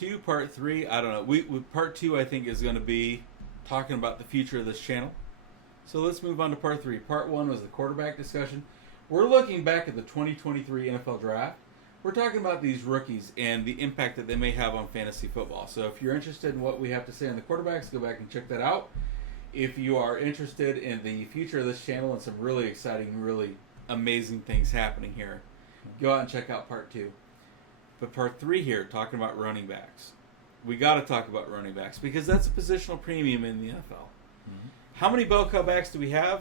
2, part 3, I don't know. We part 2, I think, is going to be talking about the future of this channel. So let's move on to part 3. Part 1 was the quarterback discussion. We're looking back at the 2023 NFL Draft. We're talking about these rookies and the impact that they may have on fantasy football. So if you're interested in what we have to say on the quarterbacks, go back and check that out. If you are interested in the future of this channel and some really exciting, really amazing things happening here, go out and check out part 2. But part 3 here, talking about running backs. We got to talk about running backs because that's a positional premium in the NFL. Mm-hmm. How many bell cow backs do we have?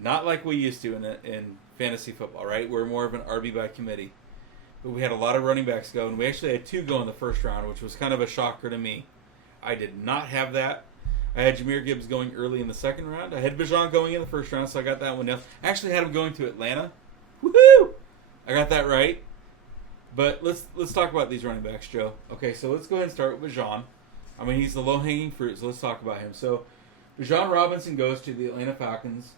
Not like we used to in fantasy football, right? We're more of an RB by committee. But we had a lot of running backs go, and we actually had 2 go in the first round, which was kind of a shocker to me. I did not have that. I had Jahmyr Gibbs going early in the second round. I had Bijan going in the first round, so I got that one down. I actually had him going to Atlanta. Woohoo! I got that right. But let's talk about these running backs, Joe. Okay, so let's go ahead and start with Bijan. I mean, he's the low-hanging fruit, so let's talk about him. So, Bijan Robinson goes to the Atlanta Falcons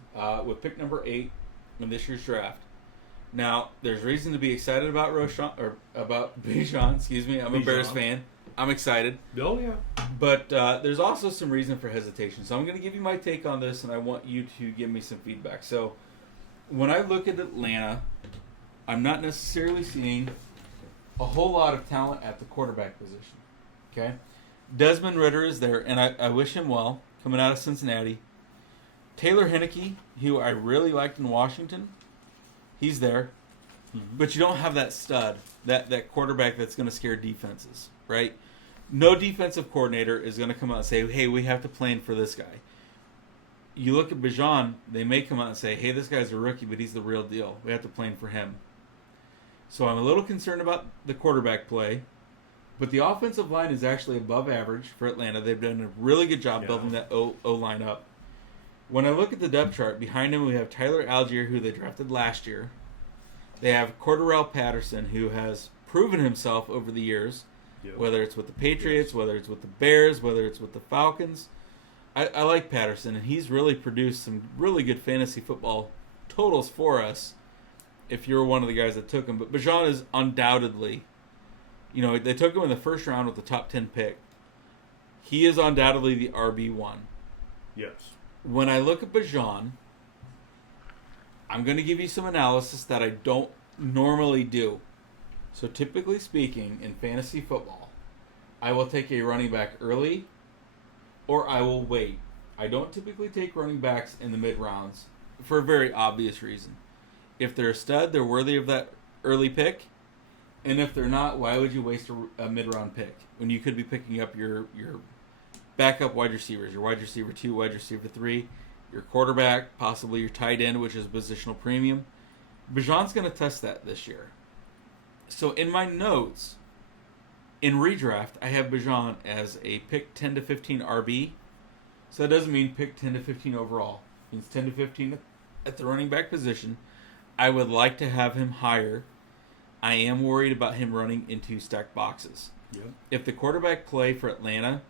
with pick number 8 in this year's draft. Now, there's reason to be excited about Bijan. Excuse me, I'm a Bears fan. I'm excited. Oh yeah. But there's also some reason for hesitation. So I'm going to give you my take on this, and I want you to give me some feedback. So, when I look at Atlanta, I'm not necessarily seeing a whole lot of talent at the quarterback position. Okay? Desmond Ridder is there, and I wish him well, coming out of Cincinnati. Taylor Heinicke, who I really liked in Washington, he's there. Mm-hmm. But you don't have that stud, that quarterback that's going to scare defenses, right? No defensive coordinator is going to come out and say, hey, we have to plan for this guy. You look at Bijan, they may come out and say, hey, this guy's a rookie, but he's the real deal. We have to plan for him. So I'm a little concerned about the quarterback play, but the offensive line is actually above average for Atlanta. They've done a really good job building that O-line up. When I look at the depth chart, behind him we have Tyler Algier, who they drafted last year. They have Cordarrelle Patterson, who has proven himself over the years, whether it's with the Patriots, whether it's with the Bears, whether it's with the Falcons. I like Patterson, and he's really produced some really good fantasy football totals for us if you're one of the guys that took him. But Bijan is undoubtedly, they took him in the first round with the top 10 pick. He is undoubtedly the RB1. Yes. When I look at Bijan, I'm going to give you some analysis that I don't normally do. So typically speaking, in fantasy football, I will take a running back early or I will wait. I don't typically take running backs in the mid-rounds for a very obvious reason. If they're a stud, they're worthy of that early pick. And if they're not, why would you waste a mid-round pick when you could be picking up your backup wide receivers, your wide receiver 2, wide receiver 3, your quarterback, possibly your tight end, which is positional premium. Bijan's going to test that this year. So in my notes, in redraft, I have Bijan as a pick 10 to 15 RB. So that doesn't mean pick 10 to 15 overall. It means 10 to 15 at the running back position. I would like to have him higher. I am worried about him running into stacked boxes. Yep. If the quarterback play for Atlanta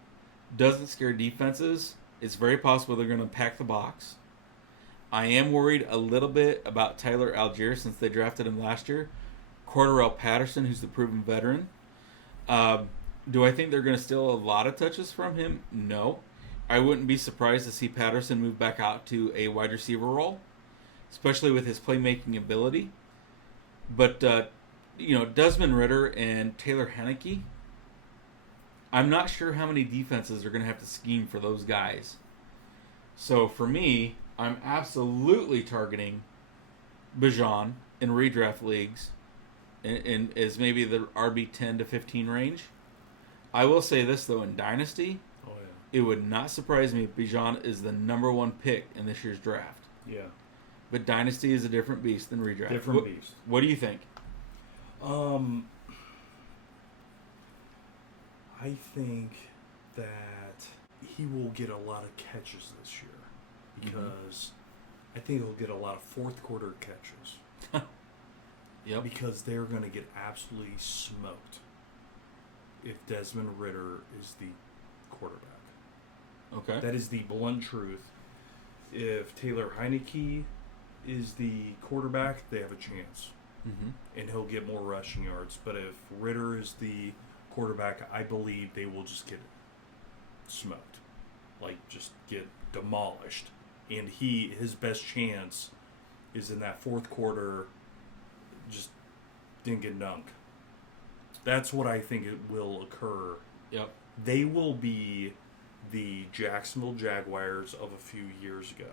doesn't scare defenses, it's very possible they're going to pack the box. I am worried a little bit about Tyler Algier since they drafted him last year. Cordarrelle Patterson, who's the proven veteran. Do I think they're going to steal a lot of touches from him? No. I wouldn't be surprised to see Patterson move back out to a wide receiver role, especially with his playmaking ability. But, Desmond Ridder and Taylor Heinicke, I'm not sure how many defenses are going to have to scheme for those guys. So for me, I'm absolutely targeting Bijan in redraft leagues in as maybe the RB 10 to 15 range. I will say this, though, in Dynasty, it would not surprise me if Bijan is the number 1 pick in this year's draft. Yeah. But Dynasty is a different beast than redraft. Different beast. What do you think? I think that he will get a lot of catches this year because I think he'll get a lot of fourth quarter catches. Yep. Because they're going to get absolutely smoked if Desmond Ridder is the quarterback. Okay. That is the blunt truth. If Taylor Heinicke is the quarterback, they have a chance. Mm-hmm. And he'll get more rushing yards. But if Ridder is the quarterback, I believe they will just get smoked. Like, just get demolished. And his best chance is in that fourth quarter, just dink and dunk. That's what I think it will occur. Yep. They will be the Jacksonville Jaguars of a few years ago.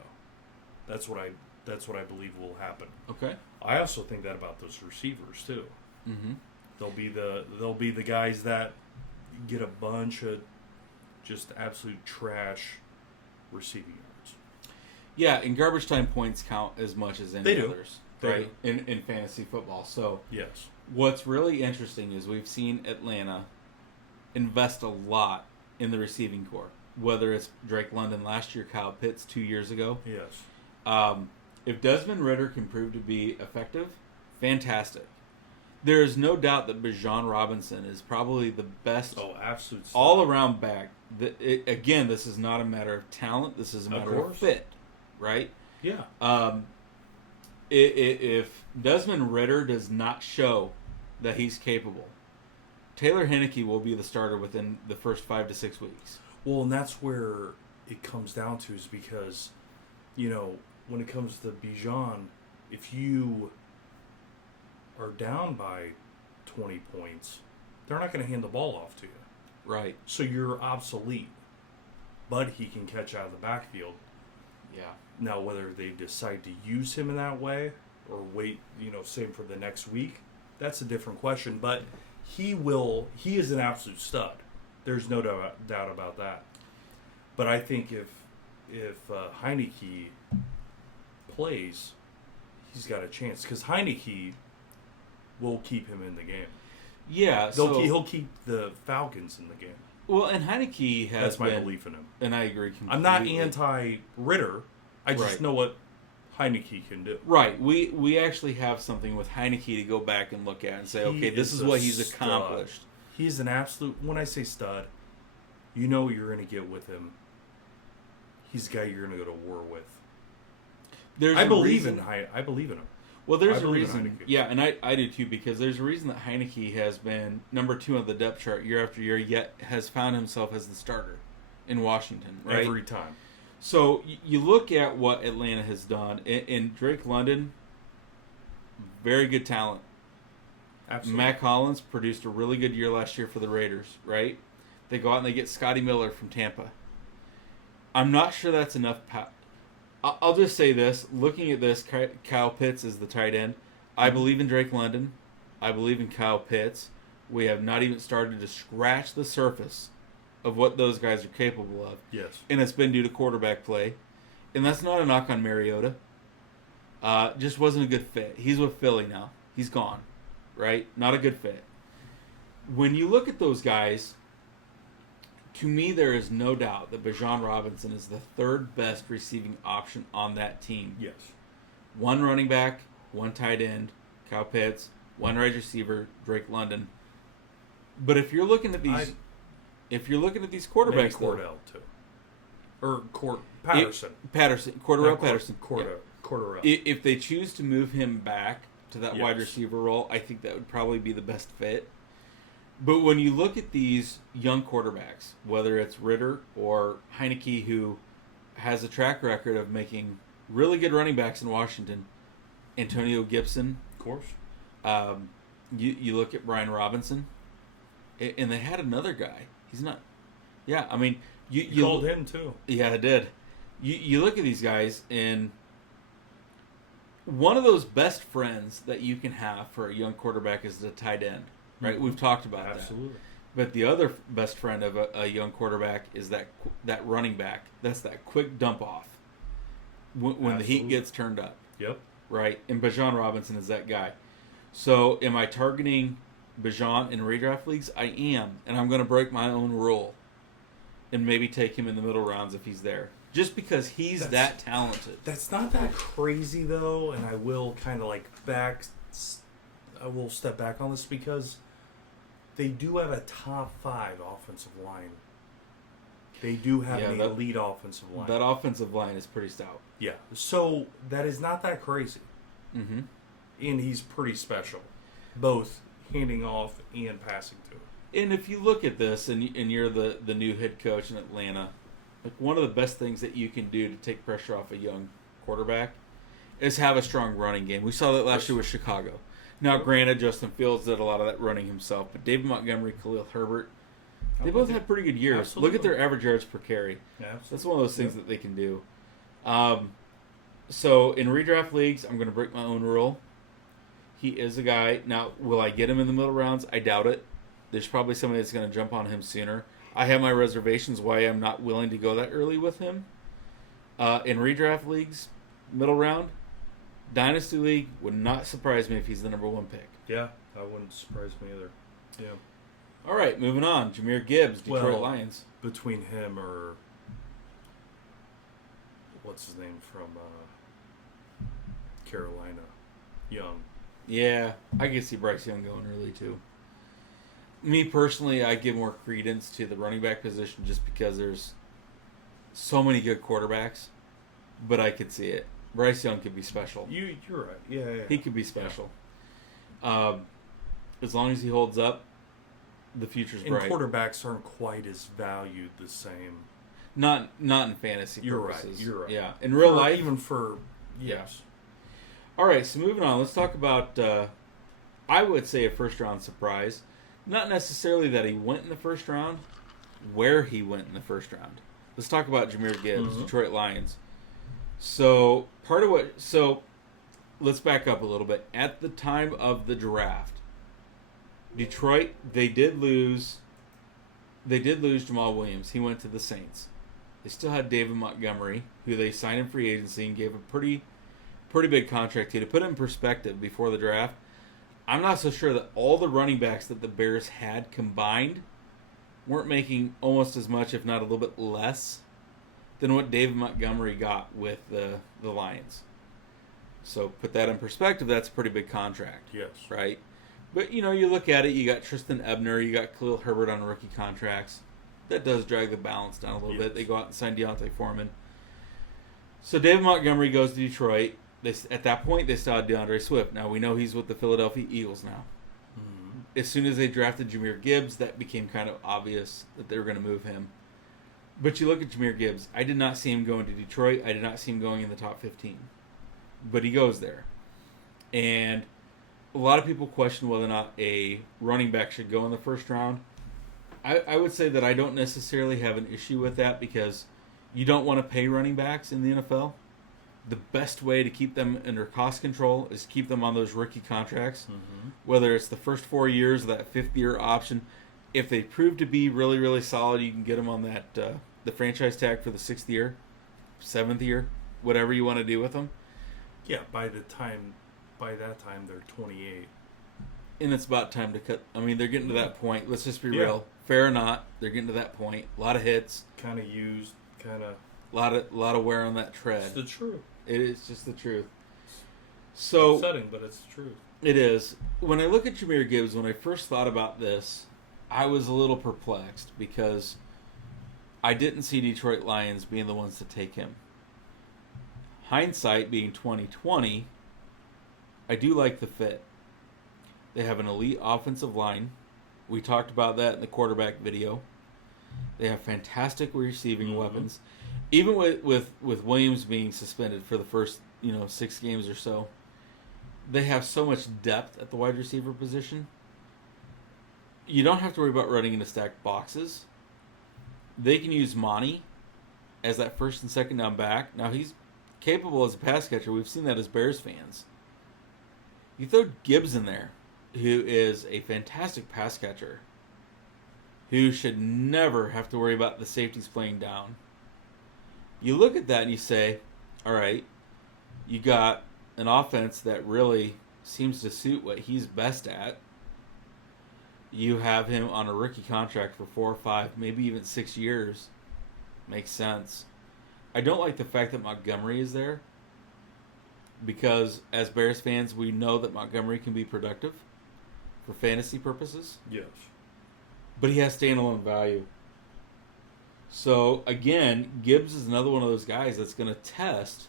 That's what I believe will happen. Okay. I also think that about those receivers too. Mm-hmm. They'll be the guys that get a bunch of just absolute trash receiving yards. Yeah, and garbage time points count as much as any others, right? Do. In fantasy football. So Yes. what's really interesting is we've seen Atlanta invest a lot in the receiving corps. Whether it's Drake London last year, Kyle Pitts 2 years ago. Yes. If Desmond Ridder can prove to be effective, fantastic. There is no doubt that Bijan Robinson is probably the best absolute all-around back. Again, this is not a matter of talent. This is a matter of fit, right? Yeah. If Desmond Ridder does not show that he's capable, Taylor Heinicke will be the starter within the first 5 to 6 weeks. Well, and that's where it comes down to, is because, when it comes to Bijan, if you are down by 20 points, they're not going to hand the ball off to you. Right. So you're obsolete. But he can catch out of the backfield. Yeah. Now, whether they decide to use him in that way or wait, same for the next week, that's a different question. But he is an absolute stud. There's no doubt about that. But I think if Heinicke plays, he's got a chance. Because Heinicke will keep him in the game. Yeah. He'll keep the Falcons in the game. Well, and Heinicke has That's my belief in him. And I agree completely. I'm not anti-Ritter. I just know what Heinicke can do. Right. We actually have something with Heinicke to go back and look at and say, okay, this is what he's accomplished. He's an absolute, when I say stud, you know what you're going to get with him. He's the guy you're going to go to war with. I believe in him. Well, there's a reason. Yeah, and I do too, because there's a reason that Heinicke has been number 2 on the depth chart year after year, yet has found himself as the starter in Washington, right? Every time. So you look at what Atlanta has done, and Drake London, very good talent. Absolutely. Mac Hollins produced a really good year last year for the Raiders, right? They go out and they get Scotty Miller from Tampa. I'm not sure that's enough. I'll just say this. Looking at this, Kyle Pitts is the tight end. I believe in Drake London. I believe in Kyle Pitts. We have not even started to scratch the surface of what those guys are capable of. Yes. And it's been due to quarterback play. And that's not a knock on Mariota. Just wasn't a good fit. He's with Philly now. He's gone. Right? Not a good fit. When you look at those guys, to me there is no doubt that Bijan Robinson is the 3rd best receiving option on that team. Yes. 1 running back, 1 tight end, Kyle Pitts, 1 wide receiver, Drake London. But if you're looking at these quarterbacks, maybe Cordell too, or Patterson. Cordell Patterson. Cordell. If they choose to move him back to that wide receiver role, I think that would probably be the best fit. But when you look at these young quarterbacks, whether it's Ritter or Heinicke, who has a track record of making really good running backs in Washington, Antonio Gibson, of course. You look at Brian Robinson, and they had another guy. He's not. Yeah, I mean, you called him too. Yeah, I did. You look at these guys, and one of those best friends that you can have for a young quarterback is the tight end, right? We've talked about that. Absolutely. But the other best friend of a young quarterback is that running back. That's that quick dump off when the heat gets turned up. Yep. Right? And Bijan Robinson is that guy. So am I targeting Bijan in redraft leagues? I am. And I'm going to break my own rule and maybe take him in the middle rounds if he's there. Just because he's that talented. That's not that crazy, though, and I will kind of I will step back on this because they do have a top 5 offensive line. They do have an elite offensive line. That offensive line is pretty stout. Yeah. So that is not that crazy. Mm-hmm. And he's pretty special, both handing off and passing to him. And if you look at this, and you're the new head coach in Atlanta, like one of the best things that you can do to take pressure off a young quarterback is have a strong running game. We saw that last year with Chicago. Now, granted, Justin Fields did a lot of that running himself, but David Montgomery, Khalil Herbert, they both had pretty good years. Absolutely. Look at their average yards per carry. Yeah, That's one of those things that they can do. So in redraft leagues, I'm going to break my own rule. He is a guy. Now, will I get him in the middle rounds? I doubt it. There's probably somebody that's going to jump on him sooner. I have my reservations why I'm not willing to go that early with him. In redraft leagues, middle round, Dynasty League, would not surprise me if he's the number 1 pick. Yeah, that wouldn't surprise me either. Yeah. All right, moving on. Jameer Gibbs, Detroit Lions. Between him or what's his name from Carolina, Young. Yeah, I can see Bryce Young going early too. Me personally, I give more credence to the running back position just because there's so many good quarterbacks, but I could see it. Bryce Young could be special. You're right. Yeah. He could be special. As long as he holds up, the future's bright. And quarterbacks aren't quite as valued the same. Not in fantasy You're purposes. right. You're right. Yeah, in real life, even for yes. All right, so moving on, let's talk about. I would say a first round surprise. Not necessarily that he went in the first round, where he went in the first round. Let's talk about Jameer Gibbs, Detroit Lions. So let's back up a little bit. At the time of the draft, Detroit, they did lose Jamal Williams. He went to the Saints. They still had David Montgomery, who they signed in free agency and gave a pretty big contract to. To put it in perspective, before the draft, I'm not so sure that all the running backs that the Bears had combined weren't making almost as much, if not a little bit less, than what David Montgomery got with the Lions. So put that in perspective, that's a pretty big contract. Yes. Right? But, you look at it, you got Tristan Ebner, you got Khalil Herbert on rookie contracts. That does drag the balance down a little bit. They go out and sign Deontay Foreman. So David Montgomery goes to Detroit. At that point, they still had DeAndre Swift. Now, we know he's with the Philadelphia Eagles now. Mm-hmm. As soon as they drafted Jameer Gibbs, that became kind of obvious that they were going to move him. But you look at Jameer Gibbs. I did not see him going to Detroit. I did not see him going in the top 15. But he goes there. And a lot of people question whether or not a running back should go in the first round. I would say that I don't necessarily have an issue with that because you don't want to pay running backs in the NFL. The best way to keep them under cost control is to keep them on those rookie contracts, whether it's the first 4 years of that 5th-year option. If they prove to be really, really solid, you can get them on that the franchise tag for the 6th year, 7th year, whatever you want to do with them. Yeah, by that time they're 28. And it's about time to cut. I mean, they're getting to that point. Let's just be real. Fair or not, they're getting to that point. A lot of hits. Kind of used, kind of... A lot of wear on that tread. It's the truth. It is just the truth. So it's upsetting, but it's the truth. It is. When I look at Jameer Gibbs, when I first thought about this, I was a little perplexed because I didn't see Detroit Lions being the ones to take him. Hindsight being 2020, I do like the fit. They have an elite offensive line. We talked about that in the quarterback video. They have fantastic receiving weapons. Even with Williams being suspended for the first 6 games or so, they have so much depth at the wide receiver position. You don't have to worry about running into stacked boxes. They can use Monty as that first and second down back. Now, he's capable as a pass catcher. We've seen that as Bears fans. You throw Gibbs in there, who is a fantastic pass catcher, who should never have to worry about the safeties playing down. You look at that and you say, all right, you got an offense that really seems to suit what he's best at. You have him on a rookie contract for 4 or 5, maybe even 6 years. Makes sense. I don't like the fact that Montgomery is there because as Bears fans, we know that Montgomery can be productive for fantasy purposes. Yes. But he has standalone value. So, again, Gibbs is another one of those guys that's going to test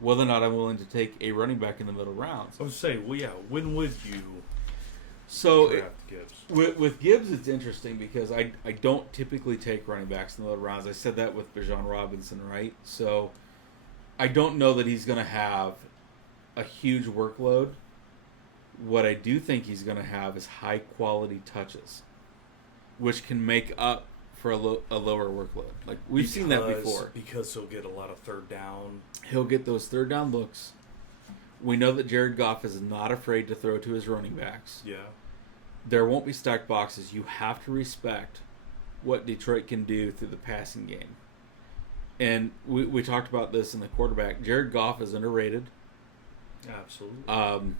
whether or not I'm willing to take a running back in the middle rounds. I would say, well, yeah, when would you? So draft Gibbs. With Gibbs, it's interesting because I don't typically take running backs in the later rounds. I said that with Bijan Robinson, right? So I don't know that he's going to have a huge workload. What I do think he's going to have is high quality touches, which can make up for a lower workload. Like we've seen that before. Because he'll get a lot of third down. He'll get those third down looks. We know that Jared Goff is not afraid to throw to his running backs. Yeah. There won't be stacked boxes. You have to respect what Detroit can do through the passing game. And we talked about this in the quarterback. Jared Goff is underrated. Absolutely.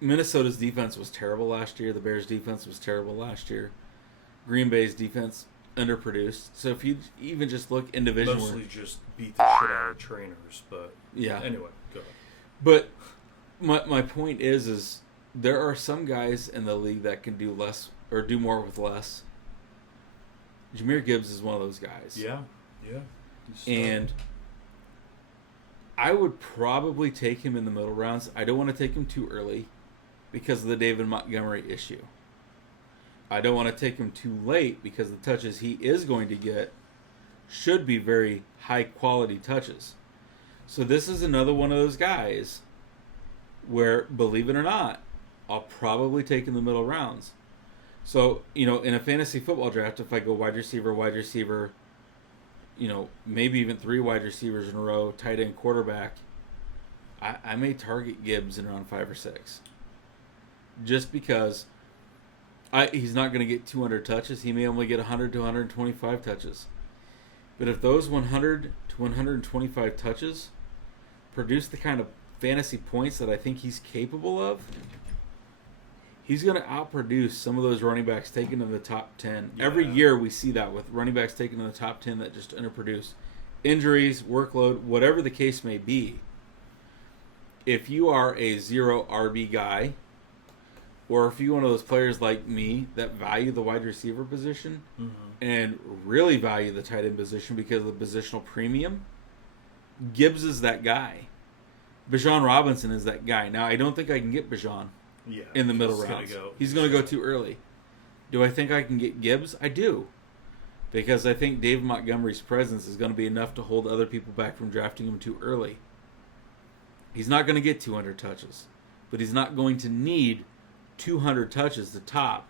Minnesota's defense was terrible last year. The Bears' defense was terrible last year. Green Bay's defense underproduced. So if you even just look individually, mostly just beat the shit out of trainers. But yeah. Anyway, go ahead. But my point is there are some guys in the league that can do less or do more with less. Jahmyr Gibbs is one of those guys. Yeah. And I would probably take him in the middle rounds. I don't want to take him too early because of the David Montgomery issue. I don't want to take him too late because the touches he is going to get should be very high quality touches. So this is another one of those guys where, believe it or not, I'll probably take in the middle rounds. So, in a fantasy football draft, if I go wide receiver, maybe even 3 wide receivers in a row, tight end, quarterback, I may target Gibbs in round 5 or 6. Just because he's not going to get 200 touches. He may only get 100 to 125 touches. But if those 100 to 125 touches produce the kind of fantasy points that I think he's capable of, he's going to outproduce some of those running backs taken in the top 10. Yeah. Every year we see that with running backs taken in the top 10 that just underproduce. Injuries, workload, whatever the case may be. If you are a 0 RB guy, or if you're one of those players like me that value the wide receiver position and really value the tight end position because of the positional premium, Gibbs is that guy. Bijan Robinson is that guy. Now, I don't think I can get Bijan in the middle rounds. He's going to go too early. Do I think I can get Gibbs? I do. Because I think David Montgomery's presence is going to be enough to hold other people back from drafting him too early. He's not going to get 200 touches. But he's not going to need 200 touches to top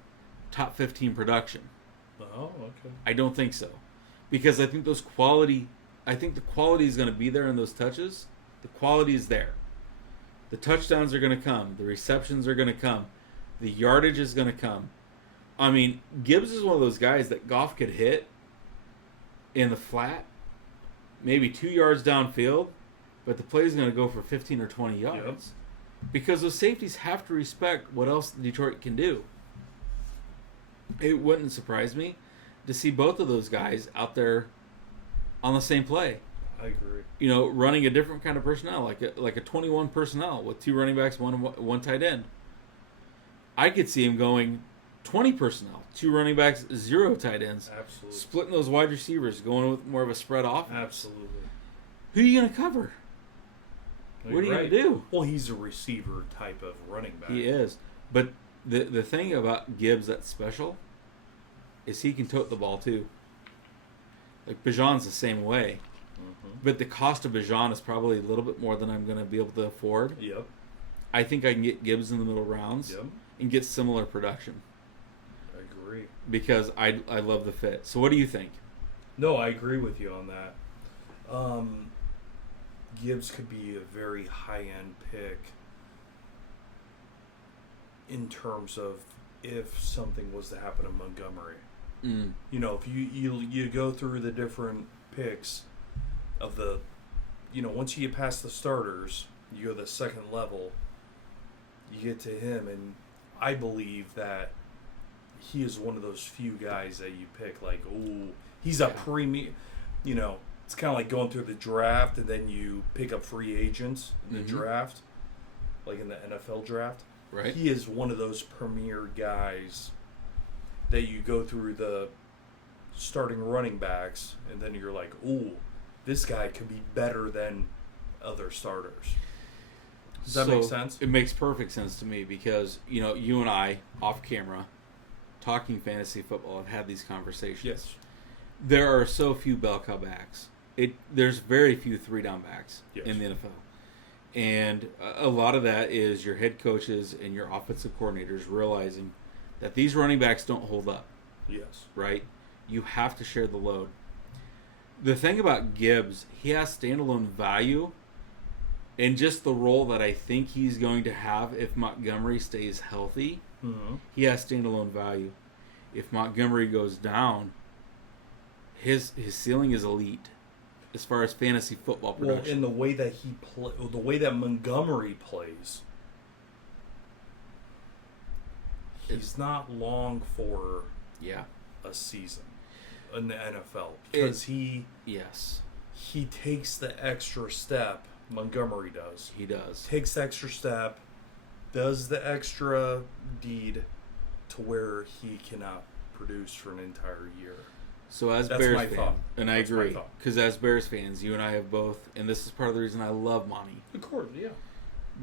15 production. Oh, okay. I don't think so. Because I think the quality is going to be there in those touches. The quality is there. The touchdowns are going to come. The receptions are going to come. The yardage is going to come. I mean, Gibbs is one of those guys that Goff could hit in the flat, maybe 2 yards downfield, but the play is going to go for 15 or 20 yards. Yep. Because those safeties have to respect what else Detroit can do. It wouldn't surprise me to see both of those guys out there on the same play. I agree. Running a different kind of personnel, like a 21 personnel with 2 running backs, one tight end. I could see him going 20 personnel, 2 running backs, 0 tight ends. Absolutely. Splitting those wide receivers, going with more of a spread offense. Absolutely. Who are you going to cover? What are you going to do? Well, he's a receiver type of running back. He is. But the thing about Gibbs that's special is he can tote the ball too. Like Bijan's the same way. But the cost of Bijan is probably a little bit more than I'm going to be able to afford. Yep. I think I can get Gibbs in the middle rounds and get similar production. I agree. Because I love the fit. So what do you think? No, I agree with you on that. Gibbs could be a very high-end pick in terms of if something was to happen to Montgomery. If you go through the different picks of the, once you get past the starters, you go to the second level, you get to him, and I believe that he is one of those few guys that you pick like, oh, he's a premium, it's kind of like going through the draft and then you pick up free agents in the draft, like in the NFL draft. Right. He is one of those premier guys that you go through the starting running backs and then you're like, ooh, this guy could be better than other starters. Does that make sense? It makes perfect sense to me because, you and I, off camera, talking fantasy football, have had these conversations. Yes. There are so few bell cow backs. There's very few 3-down backs in the NFL. And a lot of that is your head coaches and your offensive coordinators realizing that these running backs don't hold up. Yes. Right? You have to share the load. The thing about Gibbs, he has standalone value and just the role that I think he's going to have if Montgomery stays healthy. Mm-hmm. He has standalone value. If Montgomery goes down, his ceiling is elite as far as fantasy football production. Well, in the way that the way that Montgomery plays, he's not long for a season in the NFL because he takes the extra step. Montgomery does. He does. Takes the extra step, does the extra deed to where he cannot produce for an entire year. So as That's Bears my fan, thought. and I That's my agree, thought. because as Bears fans, you and I have both, and this is part of the reason I love Monty. Of course, yeah.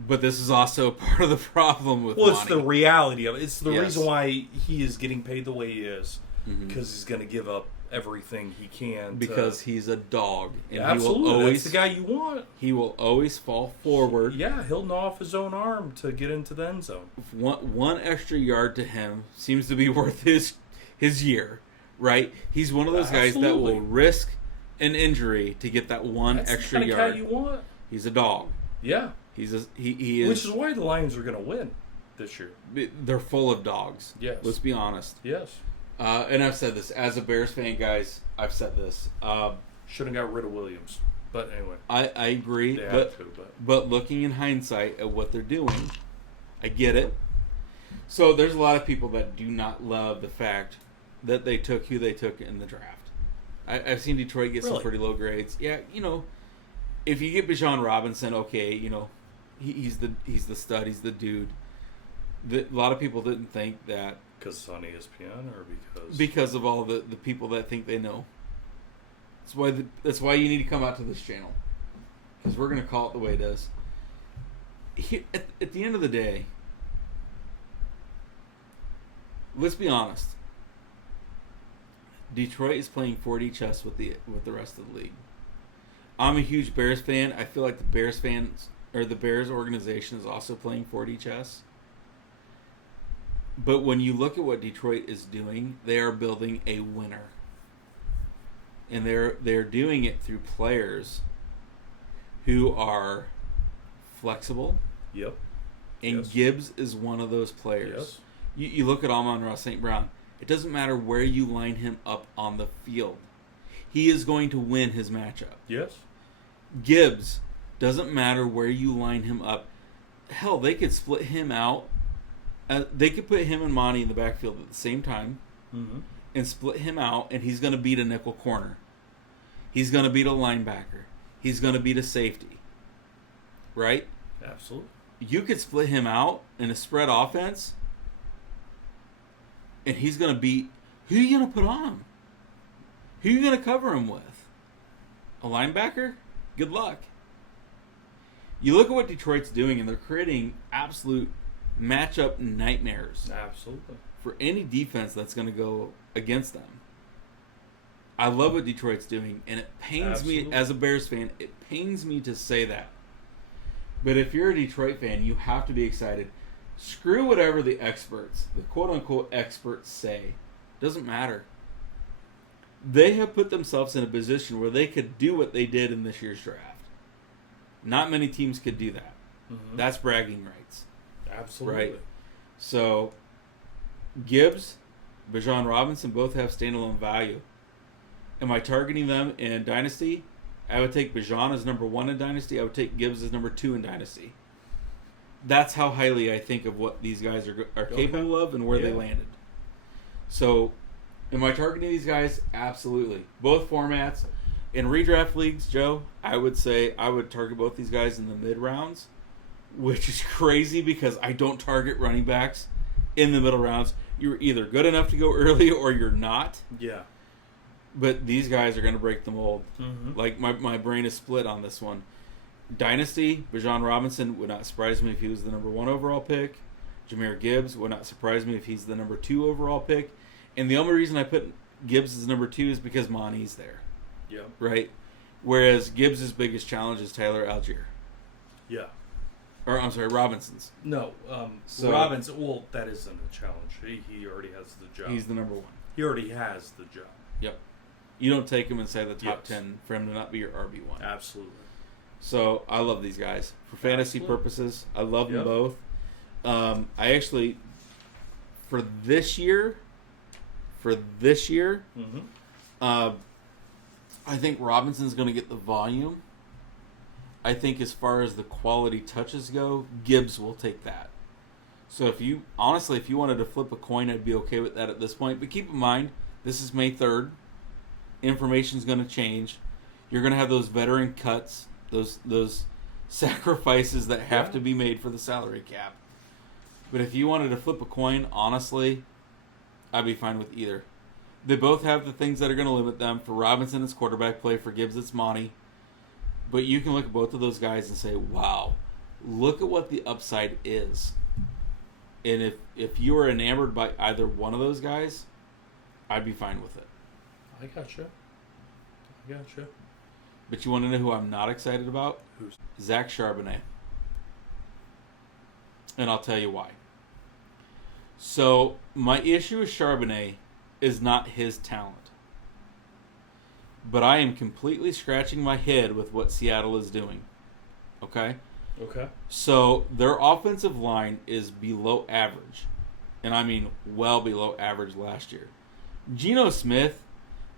But this is also part of the problem with Well, Monty. it's the reality of it. It's the Yes. reason why he is getting paid the way he is, Mhm. because he's going to give up everything he can. Because he's a dog, and absolutely, he will always that's the guy you want. He will always fall forward. Yeah, he'll gnaw off his own arm to get into the end zone. One extra yard to him seems to be worth his year, right? He's one of those guys that will risk an injury to get that one That's extra the kind yard. of guy you want. He's a dog. Yeah, He is. which is why the Lions are going to win this year. They're full of dogs. Yes. Let's be honest. Yes. And I've said this as a Bears fan, guys. I've said this. Should have got rid of Williams, but anyway, I agree, they had but to. but looking in hindsight at what they're doing, I get it. So there's a lot of people that do not love the fact that they took who they took in the draft. I've seen Detroit get some Really? pretty low grades. Yeah, if you get Bijan Robinson, okay, he's the stud, he's the dude. A lot of people didn't think that Because it's on ESPN or because of all the people that think they know. That's why you need to come out to this channel, because we're going to call it the way it is. At the end of the day, let's be honest. Detroit is playing 4D chess with the rest of the league. I'm a huge Bears fan. I feel like the Bears fans or the Bears organization is also playing 4D chess. But when you look at what Detroit is doing, they are building a winner. And they're doing it through players who are flexible. Yep. And Yes. Gibbs is one of those players. Yes. You look at Amon-Ra St. Brown. It doesn't matter where you line him up on the field. He is going to win his matchup. Yes. Gibbs, doesn't matter where you line him up. Hell, they could split him out. They could put him and Monty in the backfield at the same time Mm-hmm. and split him out, and he's going to beat a nickel corner. He's going to beat a linebacker. He's going to beat a safety. Right? Absolutely. You could split him out in a spread offense, and he's going to beat... Who are you going to put on him? Who are you going to cover him with? A linebacker? Good luck. You look at what Detroit's doing, and they're creating absolute matchup nightmares Absolutely. for any defense that's going to go against them. I love what Detroit's doing, and it pains Absolutely. me as a Bears fan. It pains me to say that. But if you're a Detroit fan, you have to be excited. Screw whatever the experts, the quote-unquote experts say. Doesn't matter. They have put themselves in a position where they could do what they did in this year's draft. Not many teams could do that. Mm-hmm. That's bragging rights. Absolutely. Right. So, Gibbs, Bijan Robinson both have standalone value. Am I targeting them in Dynasty? I would take Bijan as number 1 in Dynasty. I would take Gibbs as number 2 in Dynasty. That's how highly I think of what these guys are capable of and where they landed. So, am I targeting these guys? Absolutely. Both formats. In redraft leagues, Joe, I would say I would target both these guys in the mid-rounds, which is crazy because I don't target running backs in the middle rounds. You're either good enough to go early or you're not. Yeah. But these guys are going to break the mold. Mm-hmm. Like, my brain is split on this one. Dynasty, Bijan Robinson would not surprise me if he was the number 1 overall pick. Jahmyr Gibbs would not surprise me if he's the number 2 overall pick. And the only reason I put Gibbs as number 2 is because Monty's there. Yeah. Right? Whereas Gibbs' biggest challenge is Tyler Algier. Yeah. Or, I'm sorry, Robinson's. No. So- Robinson, well, that isn't a challenge. He already has the job. He's the number 1. He already has the job. Yep. You don't take him inside the top Yes. 10 for him to not be your RB1. Absolutely. So I love these guys for fantasy Absolutely. purposes. I love them Yep. both. I actually, for this year, Mm-hmm. I think Robinson's going to get the volume. I think as far as the quality touches go, Gibbs will take that. So if you wanted to flip a coin, I'd be okay with that at this point. But keep in mind, this is May 3rd. Information's going to change. You're going to have those veteran cuts, those sacrifices that have to be made for the salary cap. But if you wanted to flip a coin, honestly, I'd be fine with either. They both have the things that are going to limit them. For Robinson, it's quarterback play. For Gibbs, it's Monty. But you can look at both of those guys and say, wow, look at what the upside is. And if you are enamored by either one of those guys, I'd be fine with it. I gotcha. But you want to know who I'm not excited about? Who's? Zach Charbonnet. And I'll tell you why. So, my issue with Charbonnet is not his talent. But I am completely scratching my head with what Seattle is doing. Okay? Okay. So, their offensive line is below average. And I mean well below average last year. Geno Smith,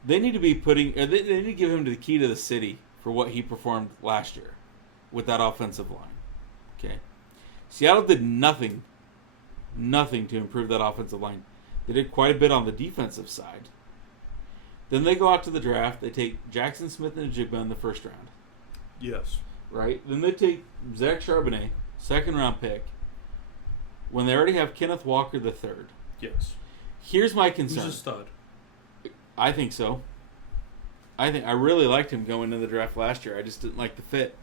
they need to be they need to give him the key to the city for what he performed last year with that offensive line. Okay? Seattle did nothing to improve that offensive line. They did quite a bit on the defensive side. Then they go out to the draft. They take Jackson Smith and Njigba in the first round. Yes. Right? Then they take Zach Charbonnet, second-round pick, when they already have Kenneth Walker the third. Yes. Here's my concern. Who's a stud? I think so. I really liked him going into the draft last year. I just didn't like the fit.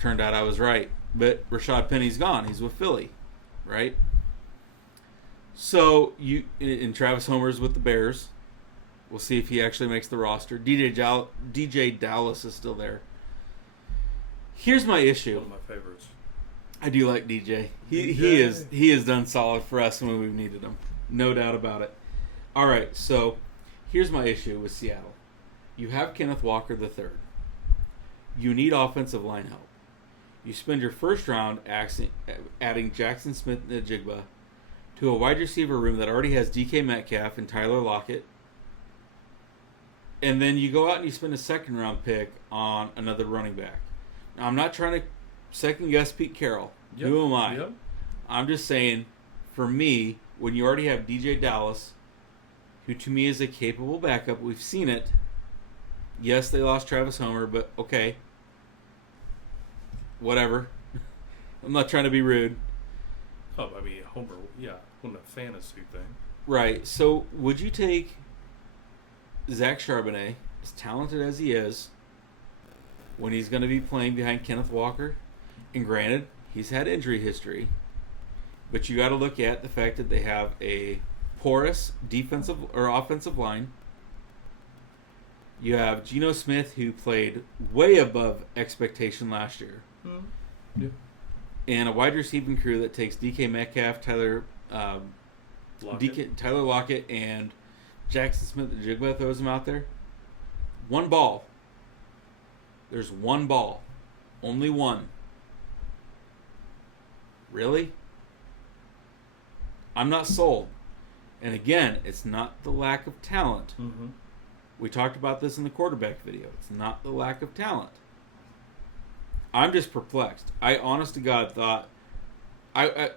Turned out I was right. But Rashad Penny's gone. He's with Philly. Right? So, and Travis Homer's with the Bears. We'll see if he actually makes the roster. DJ Dallas is still there. Here's my issue. One of my favorites. I do like DJ. He has done solid for us when we've needed him. No doubt about it. All right, so here's my issue with Seattle. You have Kenneth Walker the third. You need offensive line help. You spend your first round adding Jackson Smith and Njigba to a wide receiver room that already has DK Metcalf and Tyler Lockett. And then you go out and you spend a second round pick on another running back. Now, I'm not trying to second guess Pete Carroll. Yep. Who am I? Yep. I'm just saying, for me, when you already have DJ Dallas, who to me is a capable backup, we've seen it. Yes, they lost Travis Homer, but okay. Whatever. I'm not trying to be rude. Oh, I mean, Homer, yeah, wasn't a fantasy thing. Right. So, would you take Zach Charbonnet, as talented as he is, when he's going to be playing behind Kenneth Walker? And granted, he's had injury history, but you got to look at the fact that they have a porous defensive or offensive line. You have Geno Smith, who played way above expectation last year. Yeah. And a wide receiving crew that takes DK Metcalf, Tyler Lockett, and Jackson Smith and Njigba, throws them out there. One ball. There's one ball. Only one. Really? I'm not sold. And again, it's not the lack of talent. Mm-hmm. We talked about this in the quarterback video. It's not the lack of talent. I'm just perplexed. I, honest to God, thought... I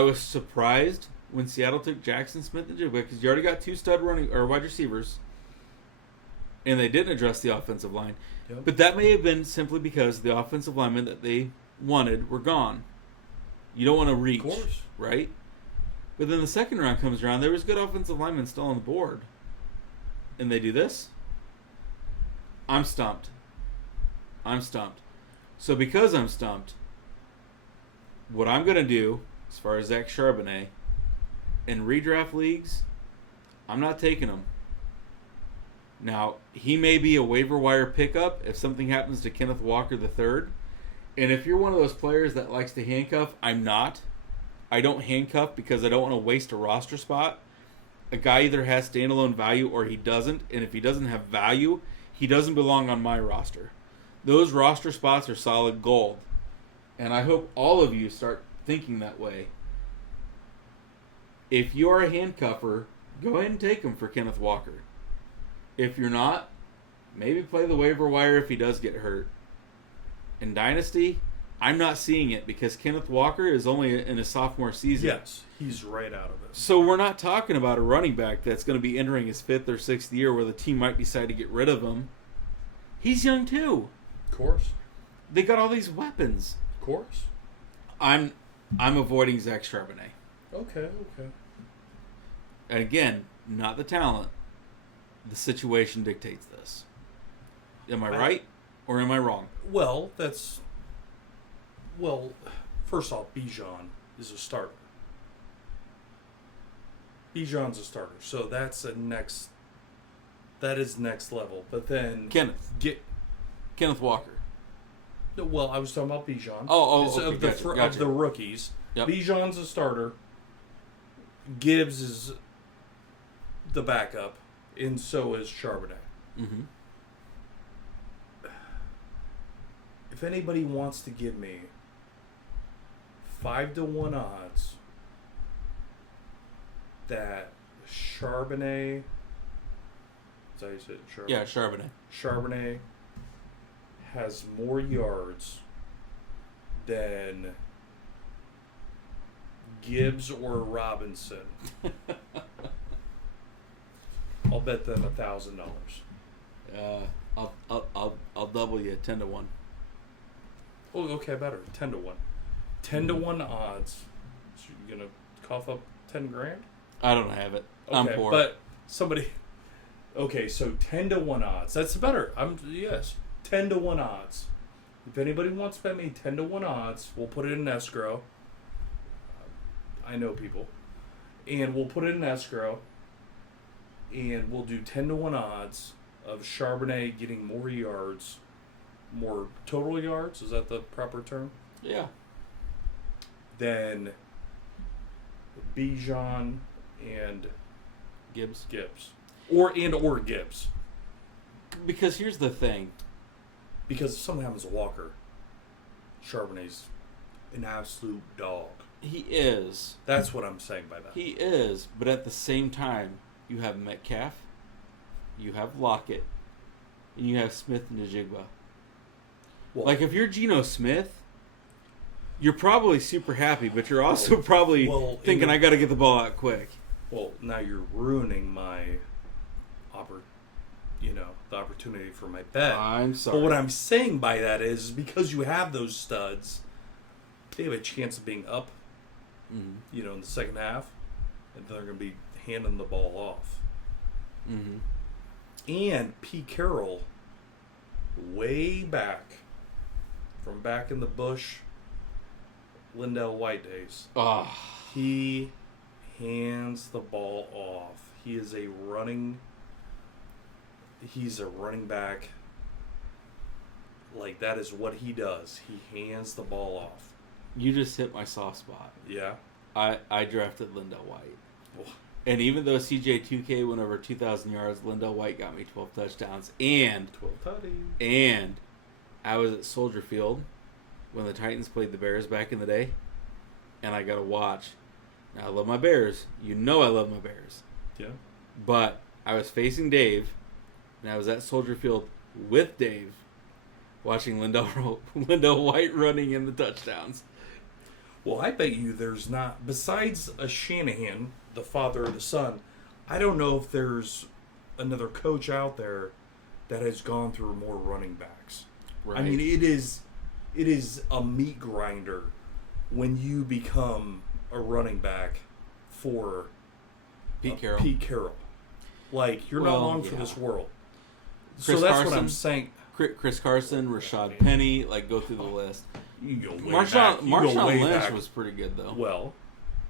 was surprised when Seattle took Jackson Smith and Njigba, because you already got two stud wide receivers, and they didn't address the offensive line. Yep. But that may have been simply because the offensive linemen that they wanted were gone. You don't want to reach, Of course. right? But then the second round comes around, there was good offensive linemen still on the board. And they do this? I'm stumped. So because I'm stumped, what I'm going to do, as far as Zach Charbonnet, in redraft leagues, I'm not taking him. Now, he may be a waiver wire pickup if something happens to Kenneth Walker III. And if you're one of those players that likes to handcuff, I'm not. I don't handcuff because I don't want to waste a roster spot. A guy either has standalone value or he doesn't. And if he doesn't have value, he doesn't belong on my roster. Those roster spots are solid gold. And I hope all of you start thinking that way. If you are a handcuffer, go ahead and take him for Kenneth Walker. If you're not, maybe play the waiver wire if he does get hurt. In Dynasty, I'm not seeing it because Kenneth Walker is only in his sophomore season. Yes, he's right out of it. So we're not talking about a running back that's going to be entering his 5th or 6th year where the team might decide to get rid of him. He's young too. Of course. They got all these weapons. Of course. I'm avoiding Zach Charbonnet. Okay. And again, not the talent. The situation dictates this. Am I right or am I wrong? Well, first off, Bijan is a starter. Bijan's a starter, so that is next level. But then Kenneth Walker. Well, I was talking about Bijan. Okay, Of the rookies, yep. Bijan's a starter. Gibbs is the backup, and so is Charbonnet. Mm-hmm. If anybody wants to give me 5-1 odds that Charbonnet, is that how you say it? Charbonnet? Yeah, Charbonnet. Charbonnet has more yards than Gibbs or Robinson, I'll bet them $1,000. I'll double you 10-1. Oh, okay, better 10-1. 10-1 odds. So you're gonna cough up $10,000? I don't have it. Okay, I'm poor. but somebody. Okay, so 10-1 odds. That's better. 10-1 odds. If anybody wants to bet me 10-1 odds, we'll put it in escrow. I know people, and we'll put it in escrow. And we'll do 10-1 odds of Charbonnet getting more yards, more total yards. Is that the proper term? Yeah. Than Bijan and Gibbs. Or Gibbs. Because here's the thing. Because if something happens to Walker, Charbonnet's an absolute dog. He is. That's what I'm saying by that. He is, but at the same time, you have Metcalf, you have Lockett, and you have Smith and Njigba. Well, Like, if you're Geno Smith, you're probably super happy, but you're also probably thinking, I got to get the ball out quick. Well, now you're ruining my the opportunity for my bet. I'm sorry. But what I'm saying by that is because you have those studs, they have a chance of being up, in the second half, and they're going to be handing the ball off. Mm-hmm. And Pete Carroll, way back, from back in the Bush, Lindell White days, he hands the ball off. He's a running back. Like, that is what he does. He hands the ball off. You just hit my soft spot. Yeah. I drafted Lindell White. Oh. And even though CJ2K went over 2,000 yards, Lindell White got me 12 touchdowns. And 12 tutties. And I was at Soldier Field when the Titans played the Bears back in the day. And I got to watch. Now, I love my Bears. You know I love my Bears. Yeah. But I was facing Dave, and I was at Soldier Field with Dave, watching Lindell White running in the touchdowns. Well, I bet you there's not, besides a Shanahan, the father or the son, I don't know if there's another coach out there that has gone through more running backs. Right. I mean, it is a meat grinder when you become a running back for Pete Carroll. Like, you're not long for this world. Chris so that's Carson, what I'm saying. Chris Carson, Rashad Penny, like go through the list. You can go way Marshawn back. You can go way Lynch back. was pretty good though. Well,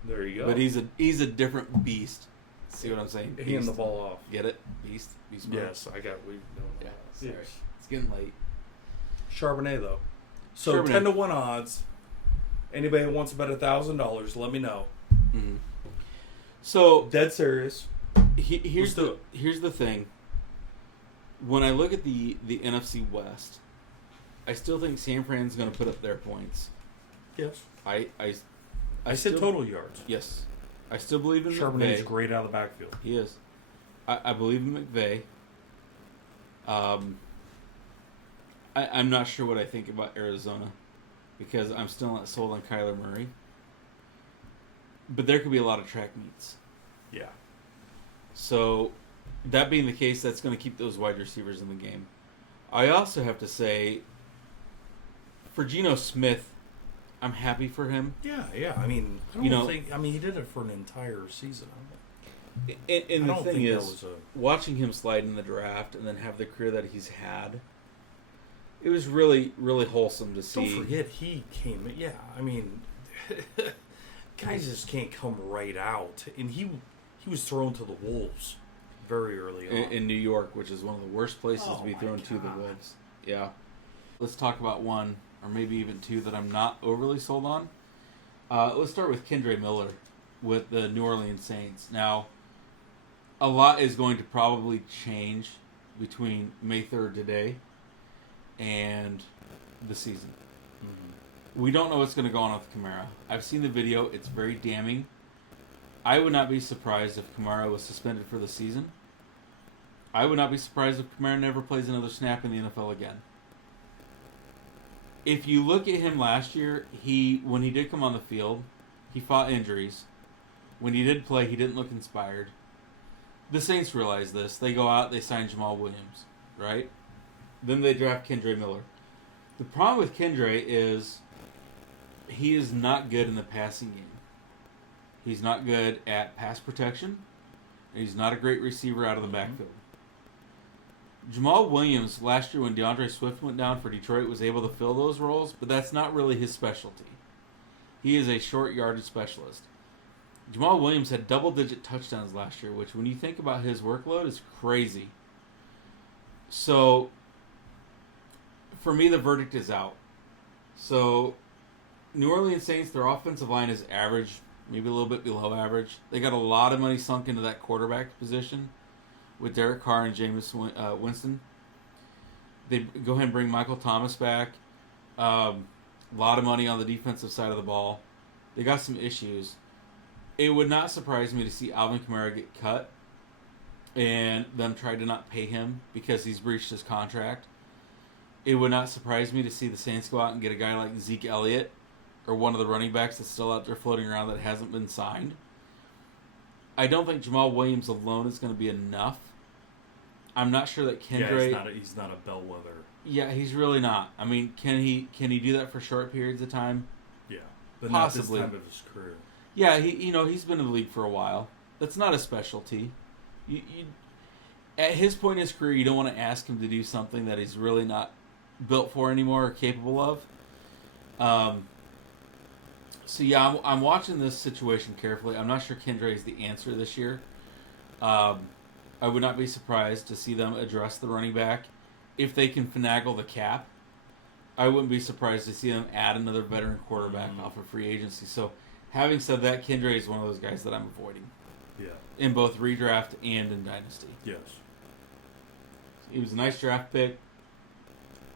there you go. But he's a different beast. See what I'm saying? Hand the ball off. Get it? Beast mode. Yes, I got. We know. Yeah. Sorry. Yes. It's getting late. Charbonnet though. So Charbonnet. 10-1 odds. Anybody that wants to bet $1,000, let me know. Mm-hmm. So Dead serious. here's Let's do here's the thing. When I look at the NFC West, I still think San Fran's going to put up their points. Yes. I said still, total yards. Yes, I still believe in Charbonnet's McVay. great out of the backfield. He is. I believe in McVay. I'm not sure what I think about Arizona because I'm still not sold on Kyler Murray. But there could be a lot of track meets. Yeah. So, that being the case, that's going to keep those wide receivers in the game. I also have to say, for Geno Smith, I'm happy for him. Yeah. I mean, I don't think. I mean, he did it for an entire season. And the thing is, that was watching him slide in the draft and then have the career that he's had, it was really, really wholesome to see. Don't forget, he came. Yeah, I mean, guys just can't come right out, and he was thrown to the wolves very early on in New York, which is one of the worst places to be thrown to the God. wolves. Yeah. Let's talk about one, or maybe even two, that I'm not overly sold on. Let's start with Kendre Miller with the New Orleans Saints. Now, a lot is going to probably change between May 3rd today and the season. Mm-hmm. We don't know what's going to go on with Kamara. I've seen the video. It's very damning. I would not be surprised if Kamara was suspended for the season. I would not be surprised if Kamara never plays another snap in the NFL again. If you look at him last year, when he did come on the field, he fought injuries. When he did play, he didn't look inspired. The Saints realize this. They go out, they sign Jamal Williams, right? Then they draft Kendre Miller. The problem with Kendre is he is not good in the passing game. He's not good at pass protection. He's not a great receiver out of the backfield. Jamal Williams, last year when DeAndre Swift went down for Detroit, was able to fill those roles, but that's not really his specialty. He is a short yardage specialist. Jamal Williams had double-digit touchdowns last year, which when you think about his workload is crazy. So, for me, the verdict is out. So, New Orleans Saints, their offensive line is average, maybe a little bit below average. They got a lot of money sunk into that quarterback position with Derek Carr and Jameis Winston. They go ahead and bring Michael Thomas back. A lot of money on the defensive side of the ball. They got some issues. It would not surprise me to see Alvin Kamara get cut and them try to not pay him because he's breached his contract. It would not surprise me to see the Saints go out and get a guy like Zeke Elliott or one of the running backs that's still out there floating around that hasn't been signed. I don't think Jamal Williams alone is going to be enough. I'm not sure that Kendre... Yeah, he's not a bellwether. Yeah, he's really not. I mean, can he do that for short periods of time? Yeah, but Possibly. not this time of his career. Yeah, he's been in the league for a while. That's not a specialty. You at his point in his career, you don't want to ask him to do something that he's really not built for anymore or capable of. So yeah, I'm watching this situation carefully. I'm not sure Kendre is the answer this year. I would not be surprised to see them address the running back if they can finagle the cap. I wouldn't be surprised to see them add another veteran quarterback off of free agency. So, having said that, Kendre is one of those guys that I'm avoiding. Yeah. In both redraft and in dynasty. Yes. He was a nice draft pick.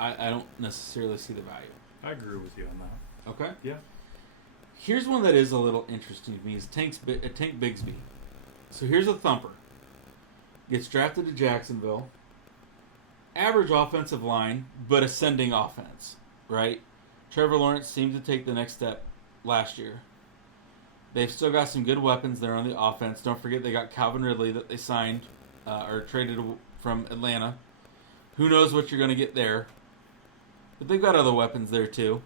I don't necessarily see the value. I agree with you on that. Okay. Yeah. Here's one that is a little interesting to me. Is Tank Bigsby. So here's a thumper. Gets drafted to Jacksonville. Average offensive line, but ascending offense, right? Trevor Lawrence seemed to take the next step last year. They've still got some good weapons there on the offense. Don't forget they got Calvin Ridley that they signed or traded from Atlanta. Who knows what you're going to get there. But they've got other weapons there too.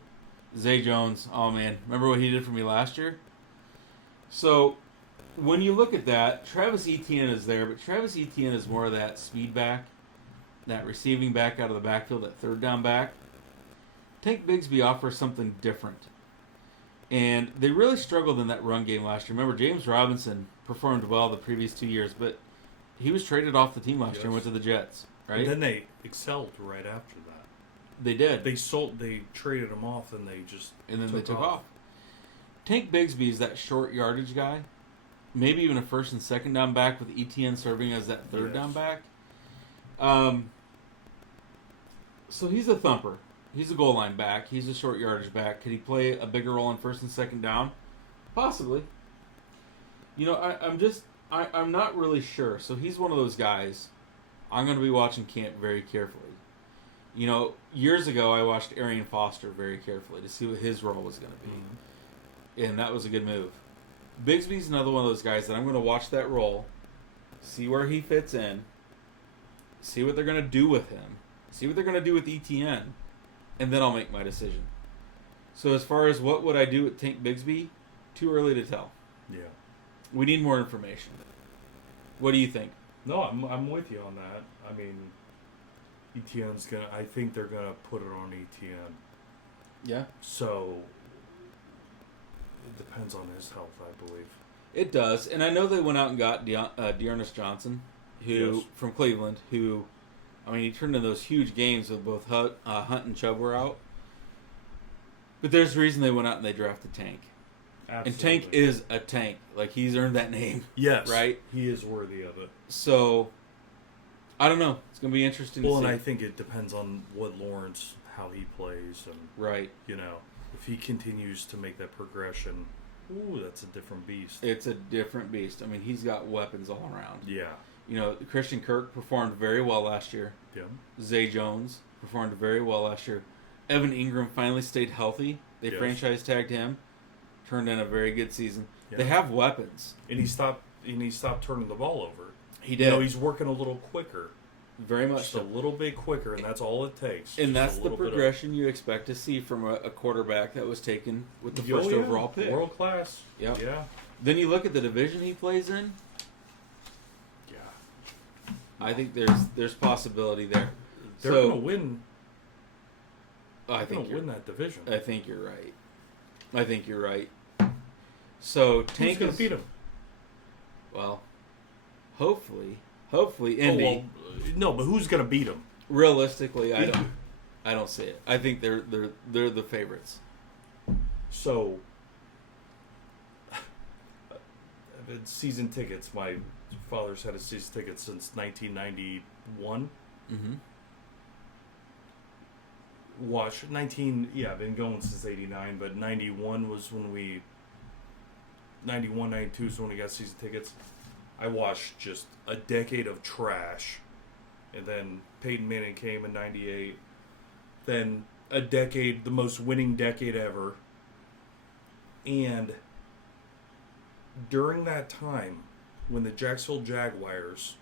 Zay Jones, oh man, remember what he did for me last year? So, when you look at that, Travis Etienne is there, but Travis Etienne is more of that speed back. that receiving back out of the backfield, that third down back. Tank Bigsby offers something different. And they really struggled in that run game last year. Remember, James Robinson performed well the previous 2 years, but he was traded off the team last year and went to the Jets, right? And then they excelled right after that. They did. They traded him off, and they took off. Tank Bigsby is that short yardage guy. Maybe even a first and second down back with ETN serving as that third down back. So he's a thumper. He's a goal line back. He's a short yardage back. Could he play a bigger role on first and second down? Possibly. You know, I'm not really sure. So he's one of those guys. I'm going to be watching camp very carefully. You know, years ago I watched Arian Foster very carefully to see what his role was going to be. Mm-hmm. And that was a good move. Bigsby's another one of those guys that I'm going to watch that role, see where he fits in, see what they're going to do with him, see what they're going to do with ETN, and then I'll make my decision. So as far as what would I do with Tank Bigsby, too early to tell. Yeah. We need more information. What do you think? No, I'm with you on that. I mean, ETN's gonna. I think they're gonna put it on ETN. Yeah. So it depends on his health, I believe. It does, and I know they went out and got Dearness Johnson, from Cleveland, who, I mean, he turned in those huge games with both Hunt and Chubb were out. But there's a reason they went out and they drafted Tank. Absolutely. And Tank is a tank. Like, he's earned that name. Yes. Right? He is worthy of it. So, I don't know. It's going to be interesting to see. Well, and I think it depends on what Lawrence, how he plays. And, right. You know, if he continues to make that progression, ooh, that's a different beast. It's a different beast. I mean, he's got weapons all around. Yeah. You know, Christian Kirk performed very well last year. Yeah. Zay Jones performed very well last year. Evan Ingram finally stayed healthy. They franchise tagged him. Turned in a very good season. Yeah. They have weapons. And he stopped turning the ball over. He did. You know, he's working a little quicker. Very much Just a little bit quicker, and that's all it takes. And that's the progression you expect to see from a quarterback that was taken with the first overall pick. World class. Yep. Yeah. Then you look at the division he plays in. Yeah. I think there's possibility there. They're going to win. I think win that division. I think you're right. So Tank is going to beat him. Well, hopefully Indy. Oh, well, no, but who's going to beat him? Realistically, I don't see it. I think they're the favorites. So, I've had season tickets. My father's had a season ticket since 1991. Mm-hmm. I've been going since 89, but 91 was when 92 is when we got season tickets. I watched just a decade of trash, and then Peyton Manning came in 98. Then a decade, the most winning decade ever. And during that time, when the Jacksonville Jaguars,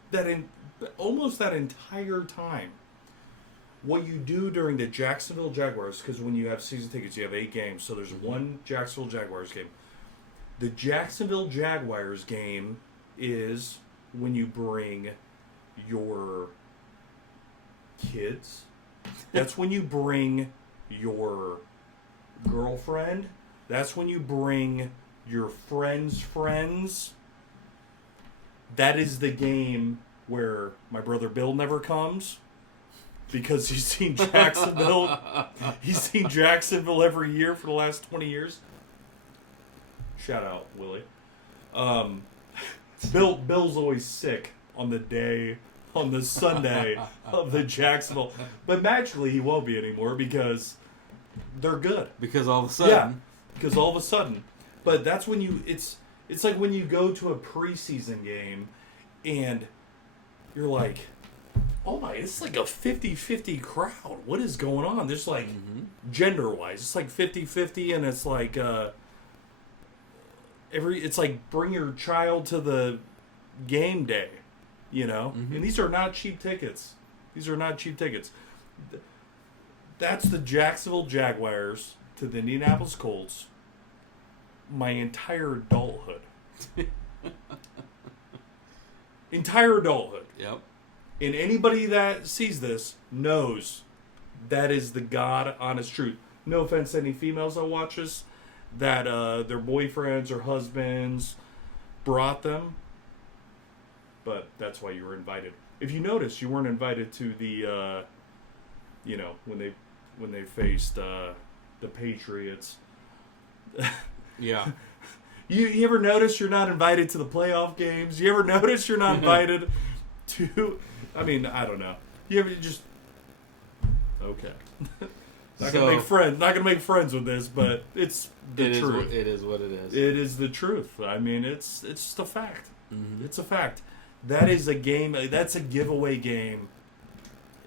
almost that entire time, what you do during the Jacksonville Jaguars, because when you have season tickets, you have 8 games, so there's one Jacksonville Jaguars game. The Jacksonville Jaguars game is when you bring your kids. That's when you bring your girlfriend. That's when you bring your friends' friends. That is the game where my brother Bill never comes. Because he's seen Jacksonville. He's seen Jacksonville every year for the last 20 years. Shout out, Willie. Bill's always sick on the Sunday of the Jacksonville. But magically he won't be anymore because they're good. Because all of a sudden. Yeah, because all of a sudden. But that's when it's like when you go to a preseason game and you're like, oh my, it's like a 50-50 crowd. What is going on? There's like, gender-wise, it's like 50-50, and it's like, it's like bring your child to the game day, you know? Mm-hmm. And these are not cheap tickets. That's the Jacksonville Jaguars to the Indianapolis Colts my entire adulthood. Yep. And anybody that sees this knows that is the God honest truth. No offense to any females that watch this, that their boyfriends or husbands brought them, but that's why you were invited. If you notice, you weren't invited to the, when they faced the Patriots. Yeah. You ever notice you're not invited to the playoff games? You ever notice you're not invited to? I mean, I don't know. You ever just okay? Not gonna make friends with this, but it's the truth. It is what it is. It is the truth. I mean, it's just a fact. Mm-hmm. It's a fact. That is a game. That's a giveaway game,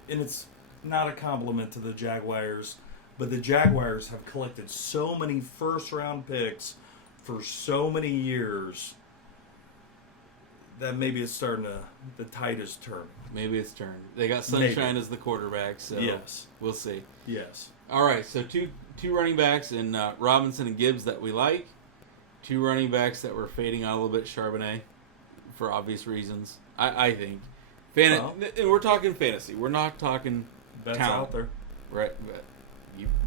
and it's not a compliment to the Jaguars. But the Jaguars have collected so many first-round picks for so many years that maybe it's starting to. The tide is turning. Maybe it's turned. They got Sunshine as the quarterback, so yes, we'll see. Yes. All right, so two running backs in Robinson and Gibbs that we like. Two running backs that were fading out a little bit, Charbonnet, for obvious reasons. I think. And we're talking fantasy. We're not talking Bets talent. out there. Right. But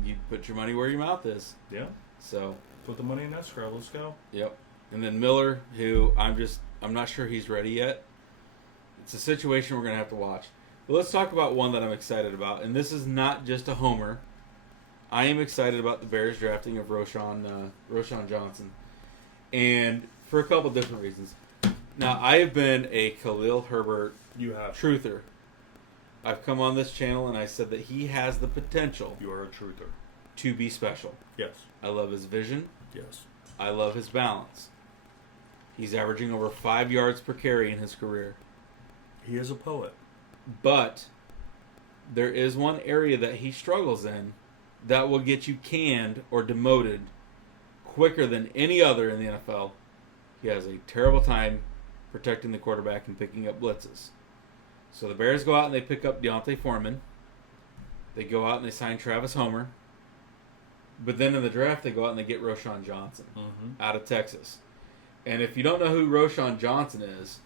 you put your money where your mouth is. Yeah. So put the money in escrow. Let's go. Yep. And then Miller, who I'm not sure he's ready yet. It's a situation we're going to have to watch. But let's talk about one that I'm excited about. And this is not just a homer. I am excited about the Bears drafting of Roschon Johnson. And for a couple different reasons. Now, I have been a Khalil Herbert truther. I've come on this channel and I said that he has the potential. You are a truther. To be special. Yes. I love his vision. Yes. I love his balance. He's averaging over 5 yards per carry in his career. He is a poet. But there is one area that he struggles in that will get you canned or demoted quicker than any other in the NFL. He has a terrible time protecting the quarterback and picking up blitzes. So the Bears go out and they pick up Deontay Foreman. They go out and they sign Travis Homer. But then in the draft, they go out and they get Roschon Johnson out of Texas. And if you don't know who Roschon Johnson is,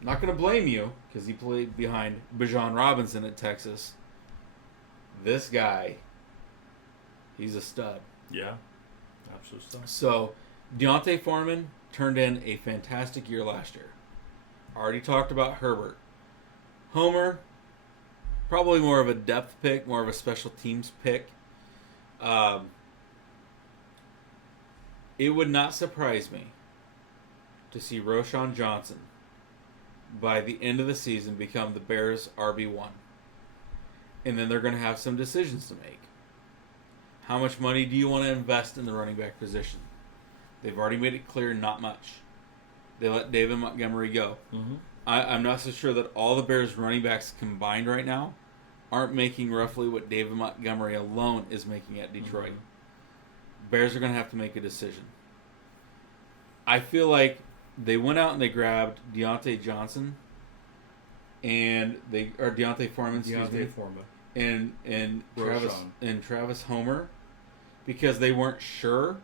I'm not going to blame you because he played behind Bijan Robinson at Texas. This guy, he's a stud. Yeah, absolute stud. So Deontay Foreman turned in a fantastic year last year. Already talked about Herbert. Homer, probably more of a depth pick, more of a special teams pick. It would not surprise me to see Roschon Johnson by the end of the season become the Bears' RB1. And then they're going to have some decisions to make. How much money do you want to invest in the running back position? They've already made it clear not much. They let David Montgomery go. Mm-hmm. I'm not so sure that all the Bears running backs combined right now aren't making roughly what David Montgomery alone is making at Detroit. Mm-hmm. Bears are going to have to make a decision. I feel like they went out and they grabbed Deontay Johnson Deontay Foreman, and Travis Homer, because they weren't sure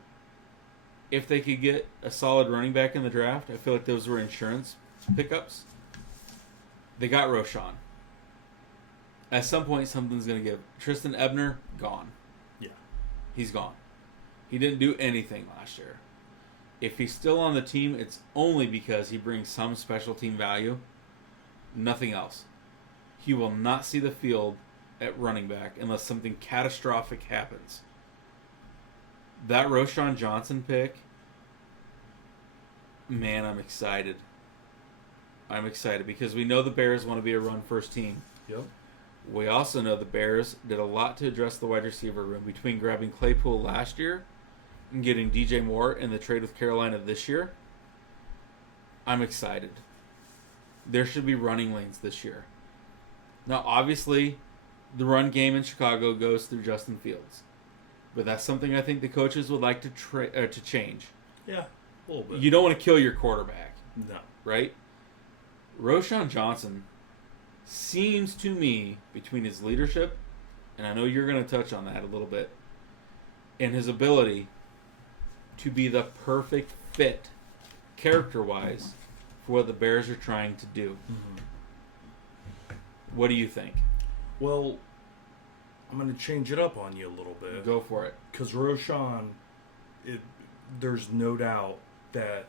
if they could get a solid running back in the draft. I feel like those were insurance pickups. They got Roschon. At some point, something's going to give. Tristan Ebner, gone. Yeah. He's gone. He didn't do anything last year. If he's still on the team, it's only because he brings some special team value. Nothing else. He will not see the field at running back unless something catastrophic happens. That Roschon Johnson pick, man, I'm excited. I'm excited because we know the Bears want to be a run-first team. Yep. We also know the Bears did a lot to address the wide receiver room between grabbing Claypool last year and getting DJ Moore in the trade with Carolina this year. I'm excited. There should be running lanes this year. Now, obviously, the run game in Chicago goes through Justin Fields. But that's something I think the coaches would like to change. Yeah, a little bit. You don't want to kill your quarterback. No. Right? Roschon Johnson seems to me, between his leadership, and I know you're going to touch on that a little bit, and his ability to be the perfect fit, character-wise, for what the Bears are trying to do. Mm-hmm. What do you think? Well, I'm going to change it up on you a little bit. Go for it. Because Roshan, there's no doubt that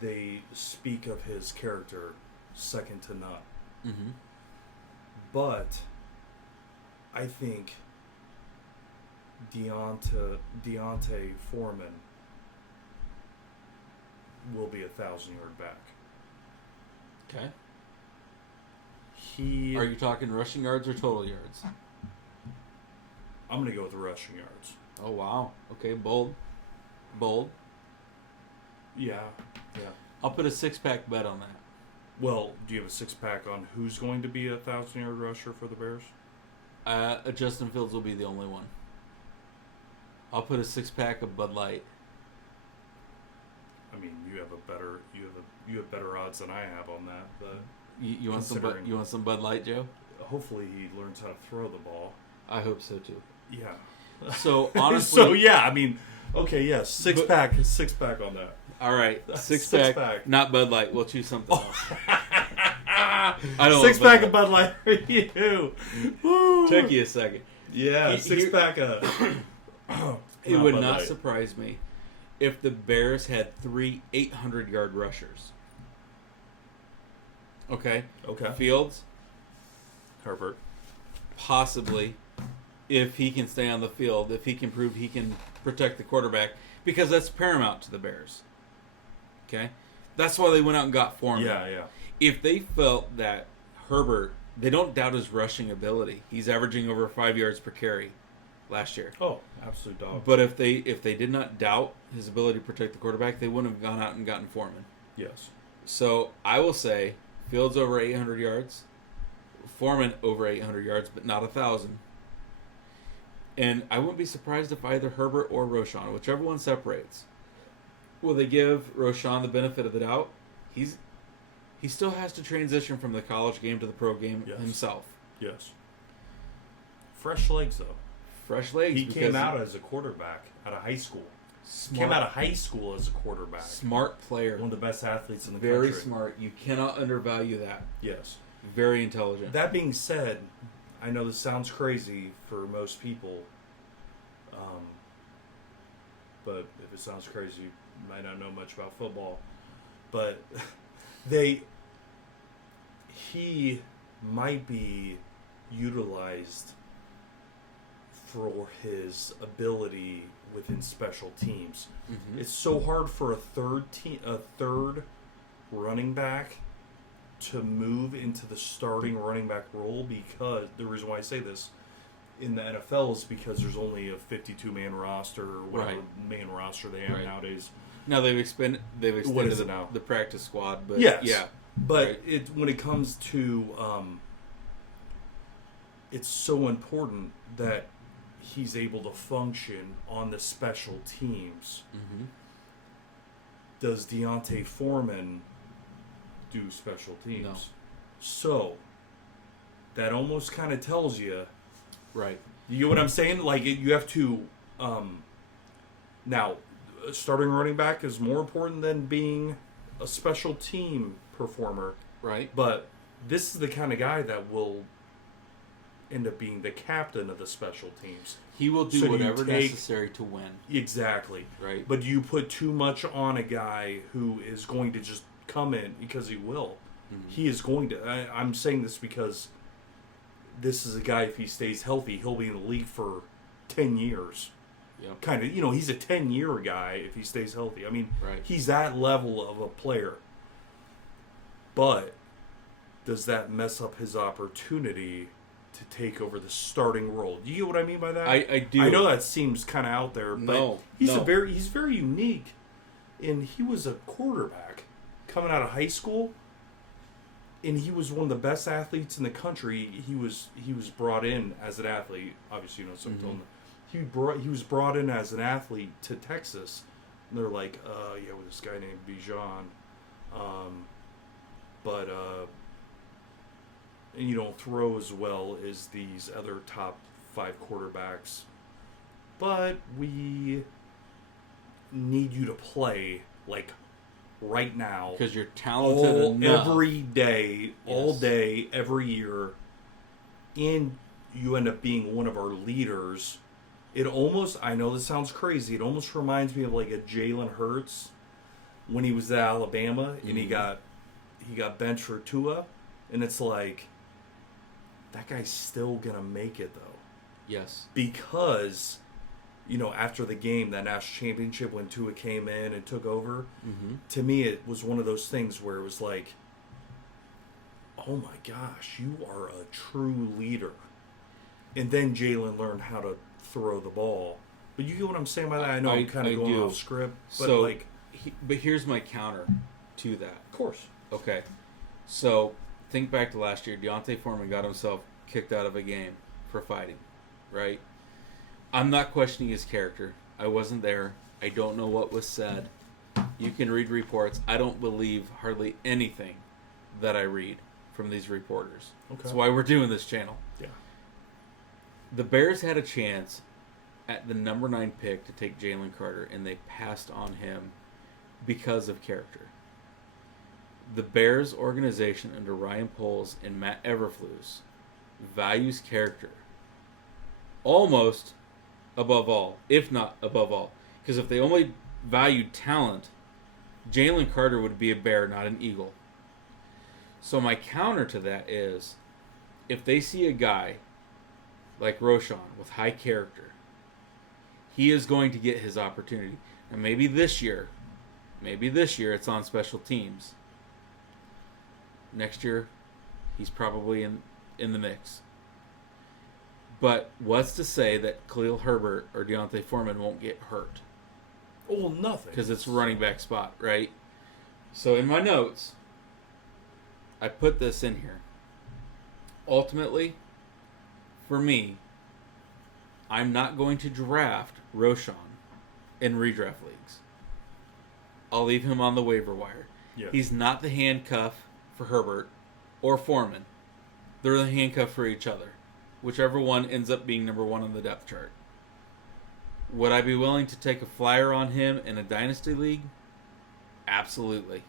they speak of his character second to none. Mm-hmm. But I think Deontay Foreman will be 1,000-yard back. Okay. Are you talking rushing yards or total yards? I'm going to go with the rushing yards. Oh, wow. Okay, bold. Yeah. I'll put a 6-pack bet on that. Well, do you have a 6-pack on who's going to be a 1,000-yard rusher for the Bears? Justin Fields will be the only one. I'll put a 6-pack of Bud Light. I mean, you have better odds than I have on that, but You want some Bud Light, Joe? Hopefully he learns how to throw the ball. I hope so too. Yeah. So honestly, I mean, okay, yes, 6-pack on that. All right, 6-pack, not Bud Light. We'll choose something else. I don't 6-pack of Bud Light for you. Woo. Took you a second. Yeah, 6-pack of. It would not surprise me if the Bears had 3 800-yard rushers. Okay. Fields, Herbert, possibly, if he can stay on the field, if he can prove he can protect the quarterback, because that's paramount to the Bears. Okay? That's why they went out and got Foreman. Yeah. If they felt that Herbert, they don't doubt his rushing ability. He's averaging over 5 yards per carry last year. Oh, absolute dog. But if they did not doubt his ability to protect the quarterback, they wouldn't have gone out and gotten Foreman. Yes. So I will say Fields over 800 yards, Foreman over 800 yards, but not 1,000. And I wouldn't be surprised if either Herbert or Roshan, whichever one separates, will they give Roshan the benefit of the doubt? He still has to transition from the college game to the pro game himself. Yes. Fresh legs, though. Fresh legs. He came out as a quarterback out of high school. Smart. Came out of high school as a quarterback. Smart player. One of the best athletes in the Very country. smart. You cannot undervalue that. Yes. Very intelligent. That being said, I know this sounds crazy for most people, but if it sounds crazy, you might not know much about football. But he might be utilized for his ability within special teams. Mm-hmm. It's so hard for a third running back to move into the starting running back role, because the reason why I say this in the NFL is because there's only a 52-man roster or whatever main roster they have nowadays. Now they've extended what is it now? The practice squad, but yes. yeah. But when it comes to it's so important that he's able to function on the special teams. Mm-hmm. Does Deontay Foreman do special teams? No. So that almost kind of tells you, right? You get what I'm saying? Like you have to. Now, starting running back is more important than being a special team performer, right? But this is the kind of guy that will end up being the captain of the special teams. He will do whatever necessary to win. Exactly. Right. But you put too much on a guy who is going to just come in, because he will. Mm-hmm. He is going to. I'm saying this because this is a guy, if he stays healthy, he'll be in the league for 10 years. Yep. Kind of, he's a 10-year guy if he stays healthy. I mean, he's that level of a player. But does that mess up his opportunity to take over the starting role? Do you get what I mean by that? I do. I know that seems kind of out there, but he's very unique. And he was a quarterback coming out of high school, and he was one of the best athletes in the country. He was brought in as an athlete. Obviously, something. He was brought in as an athlete to Texas, and they're like, with this guy named Bijan, but and you don't throw as well as these other top 5 quarterbacks, but we need you to play like right now, because you're talented enough. Every day, all day, every year, and you end up being one of our leaders, it almost, I know this sounds crazy, it almost reminds me of like a Jalen Hurts when he was at Alabama and he got benched for Tua, and it's like, that guy's still gonna make it though. Yes. Because, you know, after the game, that national championship, when Tua came in and took over, to me it was one of those things where it was like, oh my gosh, you are a true leader. And then Jalen learned how to throw the ball. But you get what I'm saying by that? I know I'm kind of going off script, but so, like... but here's my counter to that. Of course. Okay. So, think back to last year. Deontay Foreman got himself kicked out of a game for fighting, right? I'm not questioning his character. I wasn't there. I don't know what was said. You can read reports. I don't believe hardly anything that I read from these reporters. Okay. That's why we're doing this channel. Yeah. The Bears had a chance at the number 9 pick to take Jalen Carter, and they passed on him because of character. The Bears organization under Ryan Poles and Matt Eberflus values character almost above all, if not above all. Because if they only valued talent, Jalen Carter would be a Bear, not an Eagle. So my counter to that is, if they see a guy like Roshan with high character, he is going to get his opportunity. And maybe this year it's on special teams. Next year, he's probably in the mix. But what's to say that Khalil Herbert or Deontay Foreman won't get hurt? Oh, nothing. Because it's a running back spot, right? So in my notes, I put this in here. Ultimately, for me, I'm not going to draft Roshan in redraft leagues. I'll leave him on the waiver wire. Yeah. He's not the handcuff for Herbert or Foreman. They're the handcuff for each other. Whichever one ends up being number 1 on the depth chart. Would I be willing to take a flyer on him in a dynasty league? Absolutely.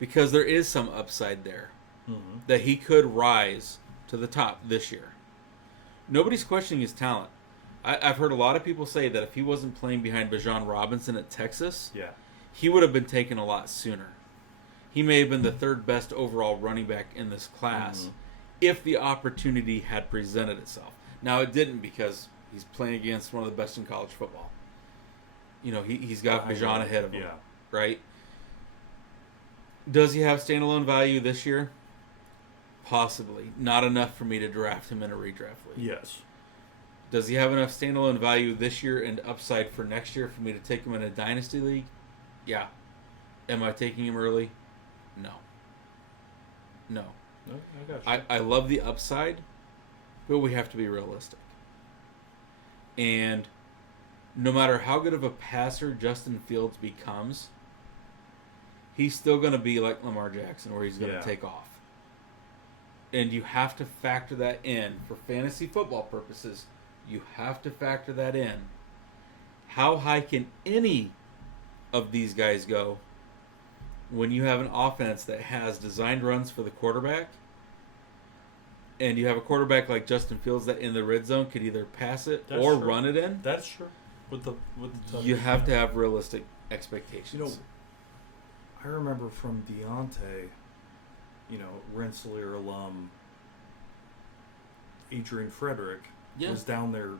Because there is some upside there. That he could rise to the top this year. Nobody's questioning his talent. I've heard a lot of people say that if he wasn't playing behind Bijan Robinson at Texas, he would have been taken a lot sooner. He may have been the 3rd best overall running back in this class if the opportunity had presented itself. Now, it didn't, because he's playing against one of the best in college football. You know, he's got Bijan ahead of him, right? Does he have standalone value this year? Possibly. Not enough for me to draft him in a redraft league. Yes. Does he have enough standalone value this year and upside for next year for me to take him in a dynasty league? Yeah. Am I taking him early? No. No, I got you. I love the upside, but we have to be realistic. And no matter how good of a passer Justin Fields becomes, he's still going to be like Lamar Jackson, where he's going to take off. And you have to factor that in. For fantasy football purposes, you have to factor that in. How high can any of these guys go when you have an offense that has designed runs for the quarterback, and you have a quarterback like Justin Fields that in the red zone could either pass it or run it in? That's true. With the you have to have realistic expectations. You know, I remember from Deontay, you know, Rensselaer alum Adrian Frederick was down there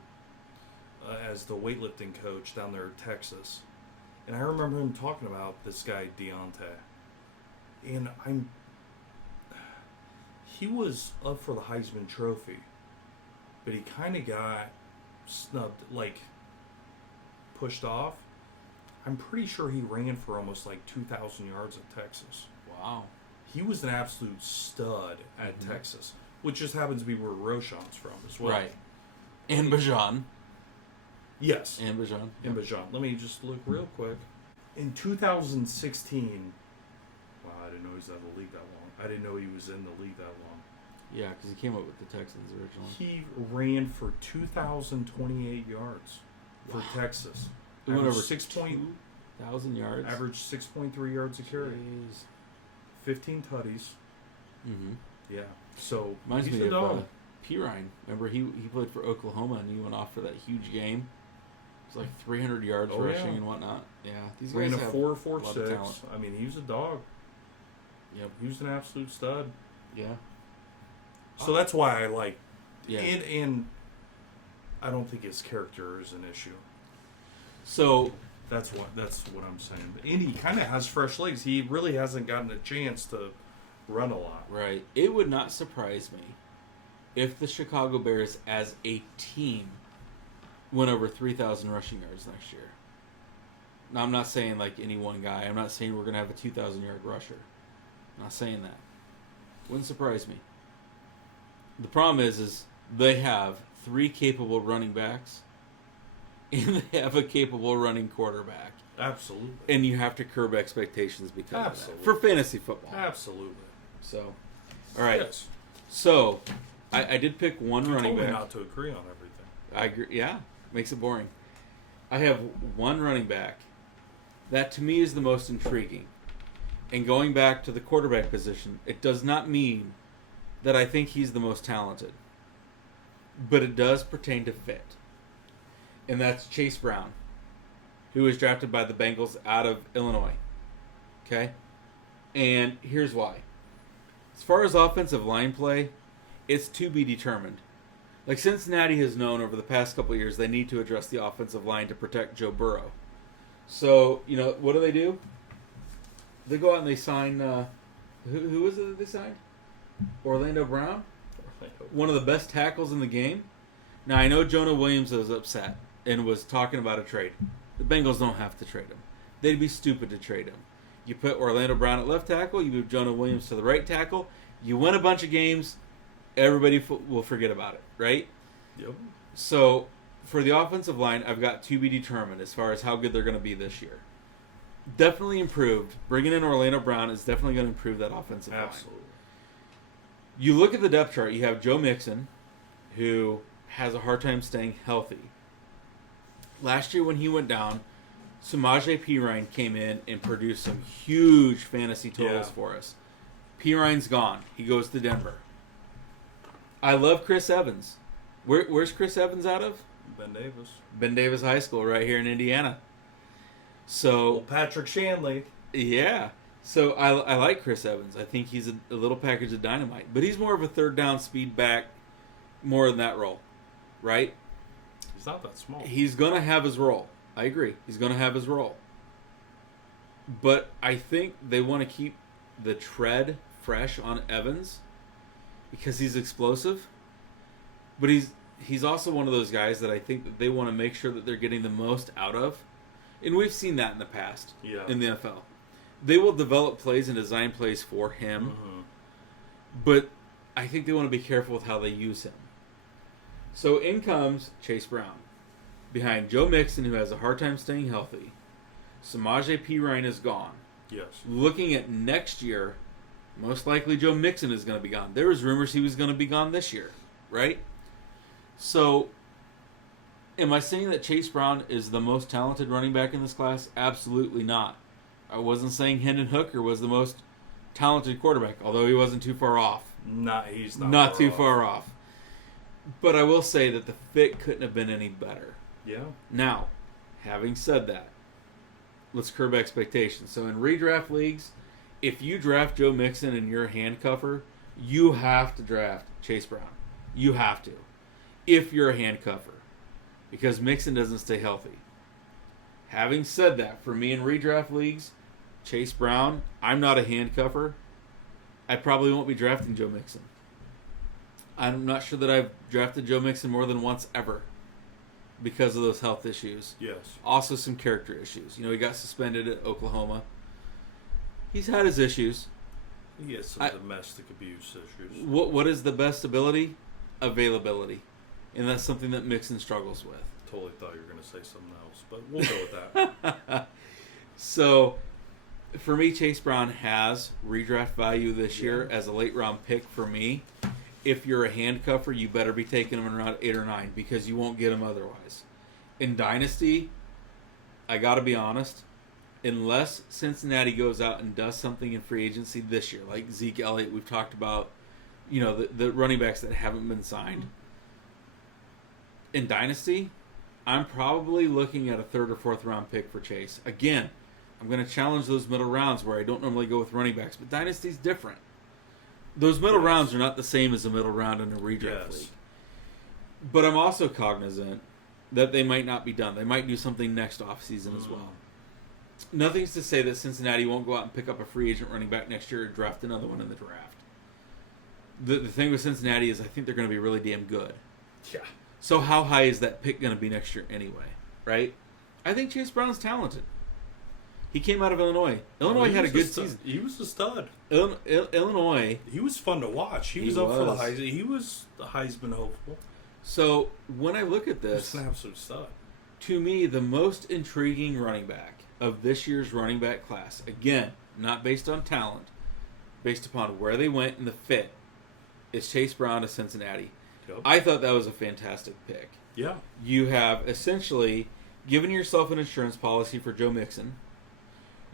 as the weightlifting coach down there in Texas. And I remember him talking about this guy, Deontay. And he was up for the Heisman Trophy, but he kind of got snubbed, like pushed off. I'm pretty sure he ran for almost like 2,000 yards at Texas. Wow. He was an absolute stud at Texas, which just happens to be where Roshan's from as well. Right. And Bijan. Yes. And Bijan. And Bijan. Let me just look real quick. In 2016, wow, I didn't know he was out of the league that long. I didn't know he was in the league that long. Yeah, because he came up with the Texans originally. He ran for 2,028 yards for Texas. He went over 6,000 yards. Averaged 6.3 yards a carry. 15 tutties. Mm-hmm. Yeah. So reminds he's me a of dog. Pirine. Remember, he played for Oklahoma, and he went off for that huge game. It was like 300 yards rushing and whatnot. Yeah, these guys have a lot of talent. I mean, he was a dog. Yep. He was an absolute stud. Yeah. So that's why I like. Yeah. And I don't think his character is an issue. So that's what I'm saying. And he kind of has fresh legs. He really hasn't gotten a chance to run a lot. right, it would not surprise me if the Chicago Bears, as a team, went over 3,000 rushing yards next year. Now, I'm not saying like any one guy. I'm not saying we're going to have a 2,000-yard rusher. I'm not saying that. Wouldn't surprise me. The problem is they have 3 capable running backs, and they have a capable running quarterback. Absolutely. And you have to curb expectations because Absolutely. of that. For fantasy football. Absolutely. So, all right. Yes. So, I did pick one running Totally back. not to agree on everything. I agree. Yeah, makes it boring. I have one running back that to me is the most intriguing. And going back to the quarterback position, it does not mean that I think he's the most talented. But it does pertain to fit. And that's Chase Brown, who was drafted by the Bengals out of Illinois. Okay? And here's why. As far as offensive line play, it's to be determined. Like Cincinnati has known over the past couple of years, they need to address the offensive line to protect Joe Burrow. So, what do? They go out and they sign, who was it that they signed? Orlando Brown? One of the best tackles in the game. Now, I know Jonah Williams was upset and was talking about a trade. The Bengals don't have to trade him. They'd be stupid to trade him. You put Orlando Brown at left tackle, you move Jonah Williams to the right tackle, you win a bunch of games, everybody will forget about it, right? Yep. So, for the offensive line, I've got to be determined as far as how good they're going to be this year. Definitely improved. Bringing in Orlando Brown is definitely going to improve that offensive line. Absolutely. You look at the depth chart, you have Joe Mixon, who has a hard time staying healthy. Last year when he went down, Samaje Perine came in and produced some huge fantasy totals for us. Perine's gone. He goes to Denver. I love Chris Evans. Where's Chris Evans out of? Ben Davis. Ben Davis High School right here in Indiana. So Well, Patrick Shanley. yeah. So I like Chris Evans. I think he's a little package of dynamite. But he's more of a third down speed back, more in that role, right? He's not that small. He's going to have his role. I agree. He's going to have his role. But I think they want to keep the tread fresh on Evans because he's explosive. But he's also one of those guys that I think that they want to make sure that they're getting the most out of. And we've seen that in the past in the NFL. They will develop plays and design plays for him. Mm-hmm. But I think they want to be careful with how they use him. So in comes Chase Brown. Behind Joe Mixon, who has a hard time staying healthy. Samaje Perine is gone. Yes. Looking at next year, most likely Joe Mixon is going to be gone. There was rumors he was going to be gone this year, right? So, am I saying that Chase Brown is the most talented running back in this class? Absolutely not. I wasn't saying Hendon Hooker was the most talented quarterback, although he wasn't too far off. He's not too far off. But I will say that the fit couldn't have been any better. Yeah. Now, having said that, let's curb expectations. So in redraft leagues, if you draft Joe Mixon and you're a handcuffer, you have to draft Chase Brown. You have to. If you're a handcuffer. Because Mixon doesn't stay healthy. Having said that, for me in redraft leagues, Chase Brown, I'm not a handcuffer. I probably won't be drafting Joe Mixon. I'm not sure that I've drafted Joe Mixon more than once ever because of those health issues. Yes. Also some character issues. He got suspended at Oklahoma. He's had his issues. He has some domestic abuse issues. What is the best ability? Availability. And that's something that Mixon struggles with. Totally thought you were going to say something else, but we'll go with that. So, for me, Chase Brown has redraft value this year as a late-round pick for me. If you're a handcuffer, you better be taking him in round 8 or 9 because you won't get him otherwise. In Dynasty, I got to be honest, unless Cincinnati goes out and does something in free agency this year, like Zeke Elliott we've talked about the running backs that haven't been signed. In Dynasty, I'm probably looking at a 3rd or 4th round pick for Chase. Again, I'm going to challenge those middle rounds where I don't normally go with running backs, but Dynasty's different. Those middle rounds are not the same as a middle round in a redraft league. But I'm also cognizant that they might not be done. They might do something next offseason as well. Nothing's to say that Cincinnati won't go out and pick up a free agent running back next year or draft another one in the draft. The thing with Cincinnati is I think they're going to be really damn good. Yeah. So how high is that pick going to be next year anyway, right? I think Chase Brown's talented. He came out of Illinois. Illinois had a good season. He was a stud. Illinois. He was fun to watch. He was up for the Heisman. He was the Heisman hopeful. So when I look at this, he's an absolute stud. To me, the most intriguing running back of this year's running back class, again, not based on talent, based upon where they went and the fit, is Chase Brown to Cincinnati. Yep. I thought that was a fantastic pick. Yeah. You have essentially given yourself an insurance policy for Joe Mixon.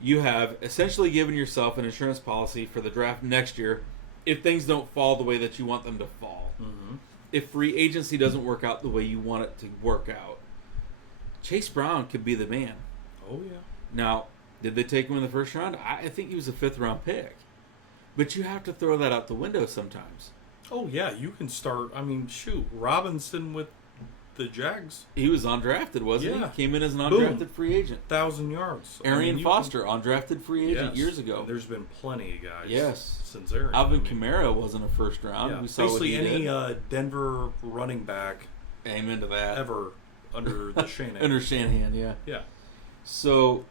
You have essentially given yourself an insurance policy for the draft next year if things don't fall the way that you want them to fall. Mm-hmm. If free agency doesn't work out the way you want it to work out. Chase Brown could be the man. Oh, yeah. Now, did they take him in the first round? I think he was a 5th round pick. But you have to throw that out the window sometimes. Oh, yeah. You can start. I mean, shoot. Robinson with the Jags. He was undrafted, wasn't he? Came in as an undrafted free agent. 1,000 yards. Arian Foster, undrafted free agent years ago. And there's been plenty of guys. Yes. Since Arian. Alvin Kamara wasn't a first round. Yeah. We saw basically what he any did. Denver running back. Amen to that. Ever under the Shanahan. Under Shanahan, yeah. Yeah. So,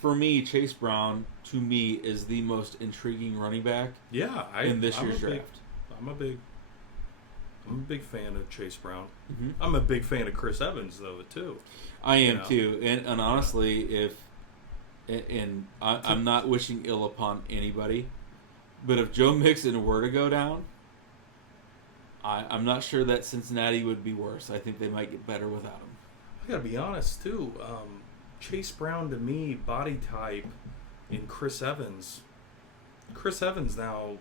for me, Chase Brown, to me, is the most intriguing running back in this year's draft. I'm a big fan of Chase Brown. Mm-hmm. I'm a big fan of Chris Evans, though, too. I am, too. And honestly, I'm not wishing ill upon anybody, but if Joe Mixon were to go down, I'm not sure that Cincinnati would be worse. I think they might get better without him. I gotta be honest, too. Chase Brown, to me, body type, and Chris Evans. Chris Evans now,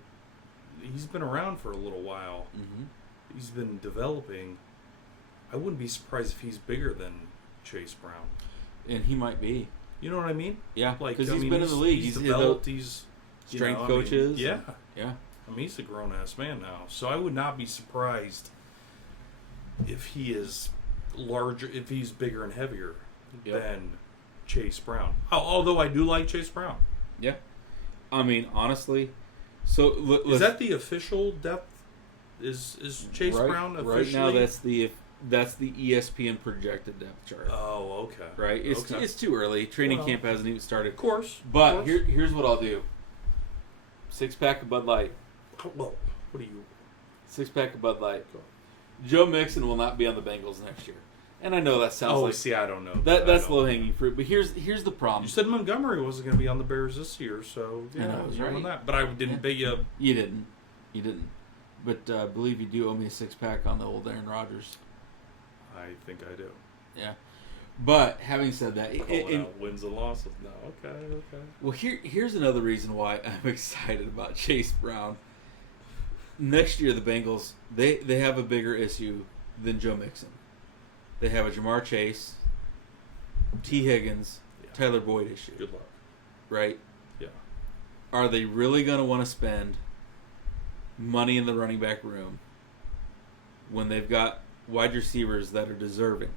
he's been around for a little while. Mm-hmm. He's been developing. I wouldn't be surprised if he's bigger than Chase Brown. And he might be. You know what I mean? Yeah, because he's been in the league. He's developed. He's strength coaches. Yeah. Yeah. I mean, he's a grown-ass man now. So I would not be surprised if he is larger, if he's bigger and heavier than Chase Brown. Although I do like Chase Brown. Yeah. I mean, honestly, so is that the official depth? Is Chase Brown officially? Right now, that's the ESPN projected depth chart. Oh, okay. Right? It's too early. Training camp hasn't even started. Of course. But here's what I'll do. 6-pack of Bud Light. Well, what are you? 6-pack of Bud Light. Joe Mixon will not be on the Bengals next year. And I know that sounds like... see, I don't know. That's low-hanging fruit. But here's the problem. You said Montgomery wasn't going to be on the Bears this year, so... Yeah, I was right. On that. But I didn't pay you... You didn't. But I believe you do owe me a 6-pack on the old Aaron Rodgers. I think I do. Yeah. But having said that... wins and losses. No, okay. Well, here's another reason why I'm excited about Chase Brown. Next year, the Bengals, they have a bigger issue than Joe Mixon. They have a Jamar Chase, T. Higgins, Tyler Boyd issue. Good luck. Right? Yeah. Are they really going to want to spend money in the running back room when they've got wide receivers that are deserving?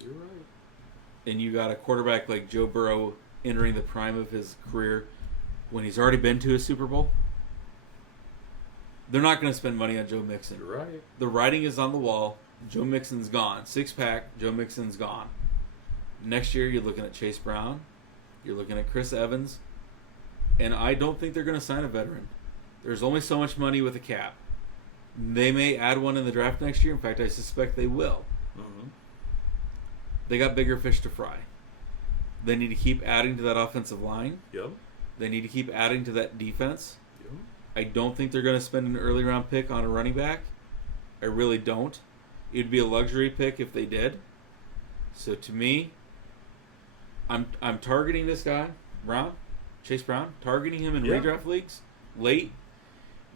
You're right. And you got a quarterback like Joe Burrow entering the prime of his career when he's already been to a Super Bowl? They're not going to spend money on Joe Mixon. You're right. The writing is on the wall. Joe Mixon's gone. 6-pack, Joe Mixon's gone. Next year, you're looking at Chase Brown. You're looking at Chris Evans. And I don't think they're going to sign a veteran. There's only so much money with a cap. They may add one in the draft next year. In fact, I suspect they will. Mm-hmm. They got bigger fish to fry. They need to keep adding to that offensive line. Yep. They need to keep adding to that defense. Yep. I don't think they're going to spend an early round pick on a running back. I really don't. It'd be a luxury pick if they did. So to me, I'm targeting this guy, Chase Brown, targeting him in redraft leagues late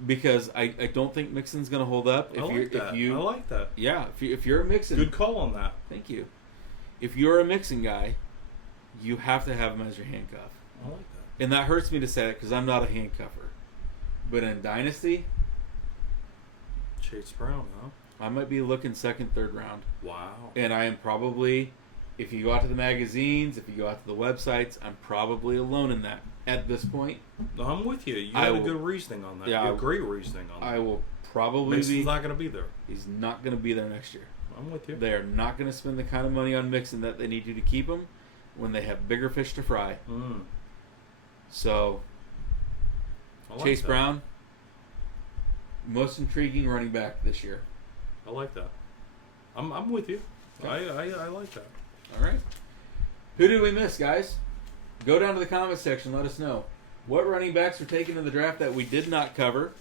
because I don't think Mixon's going to hold up. I like that. Yeah, if you're a Mixon, good call on that. Thank you. If you're a Mixon guy, you have to have him as your handcuff. I like that. And that hurts me to say it because I'm not a handcuffer. But in Dynasty, Chase Brown, huh? I might be looking second, third round. Wow. And I am probably, if you go out to the magazines, if you go out to the websites, I'm probably alone in that at this point. No, I'm with you. You have a good reasoning on that. Yeah, you have great reasoning on that. I will probably Mixon's not going to be there. He's not going to be there next year. I'm with you. They are not going to spend the kind of money on Mixon that they need to keep him when they have bigger fish to fry. So, Chase Brown, most intriguing running back this year. I like that. I'm with you. Okay. I like that. All right. Who did we miss, guys? Go down to the comment section. Let us know. What running backs were taken in the draft that we did not cover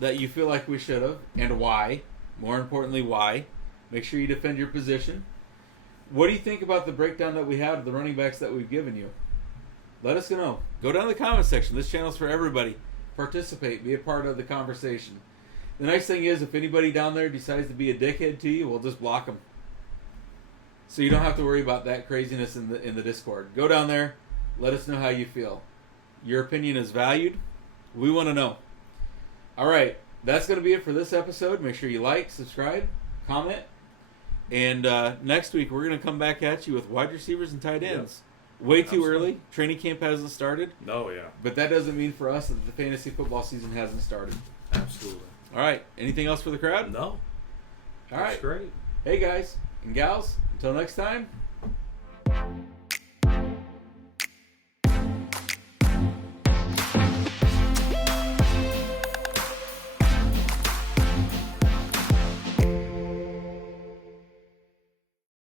that you feel like we should have, and why? More importantly, why? Make sure you defend your position. What do you think about the breakdown that we have of the running backs that we've given you? Let us know. Go down to the comment section. This channel's for everybody. Participate. Be a part of the conversation. The nice thing is, if anybody down there decides to be a dickhead to you, we'll just block them. So you don't have to worry about that craziness in the Discord. Go down there. Let us know how you feel. Your opinion is valued. We want to know. All right. That's going to be it for this episode. Make sure you like, subscribe, comment. And next week, we're going to come back at you with wide receivers and tight ends. Yep. Way too early. Training camp hasn't started. No, yeah. But that doesn't mean for us that the fantasy football season hasn't started. Absolutely. All right. Anything else for the crowd? No. All right. That's great. Hey, guys and gals. Until next time.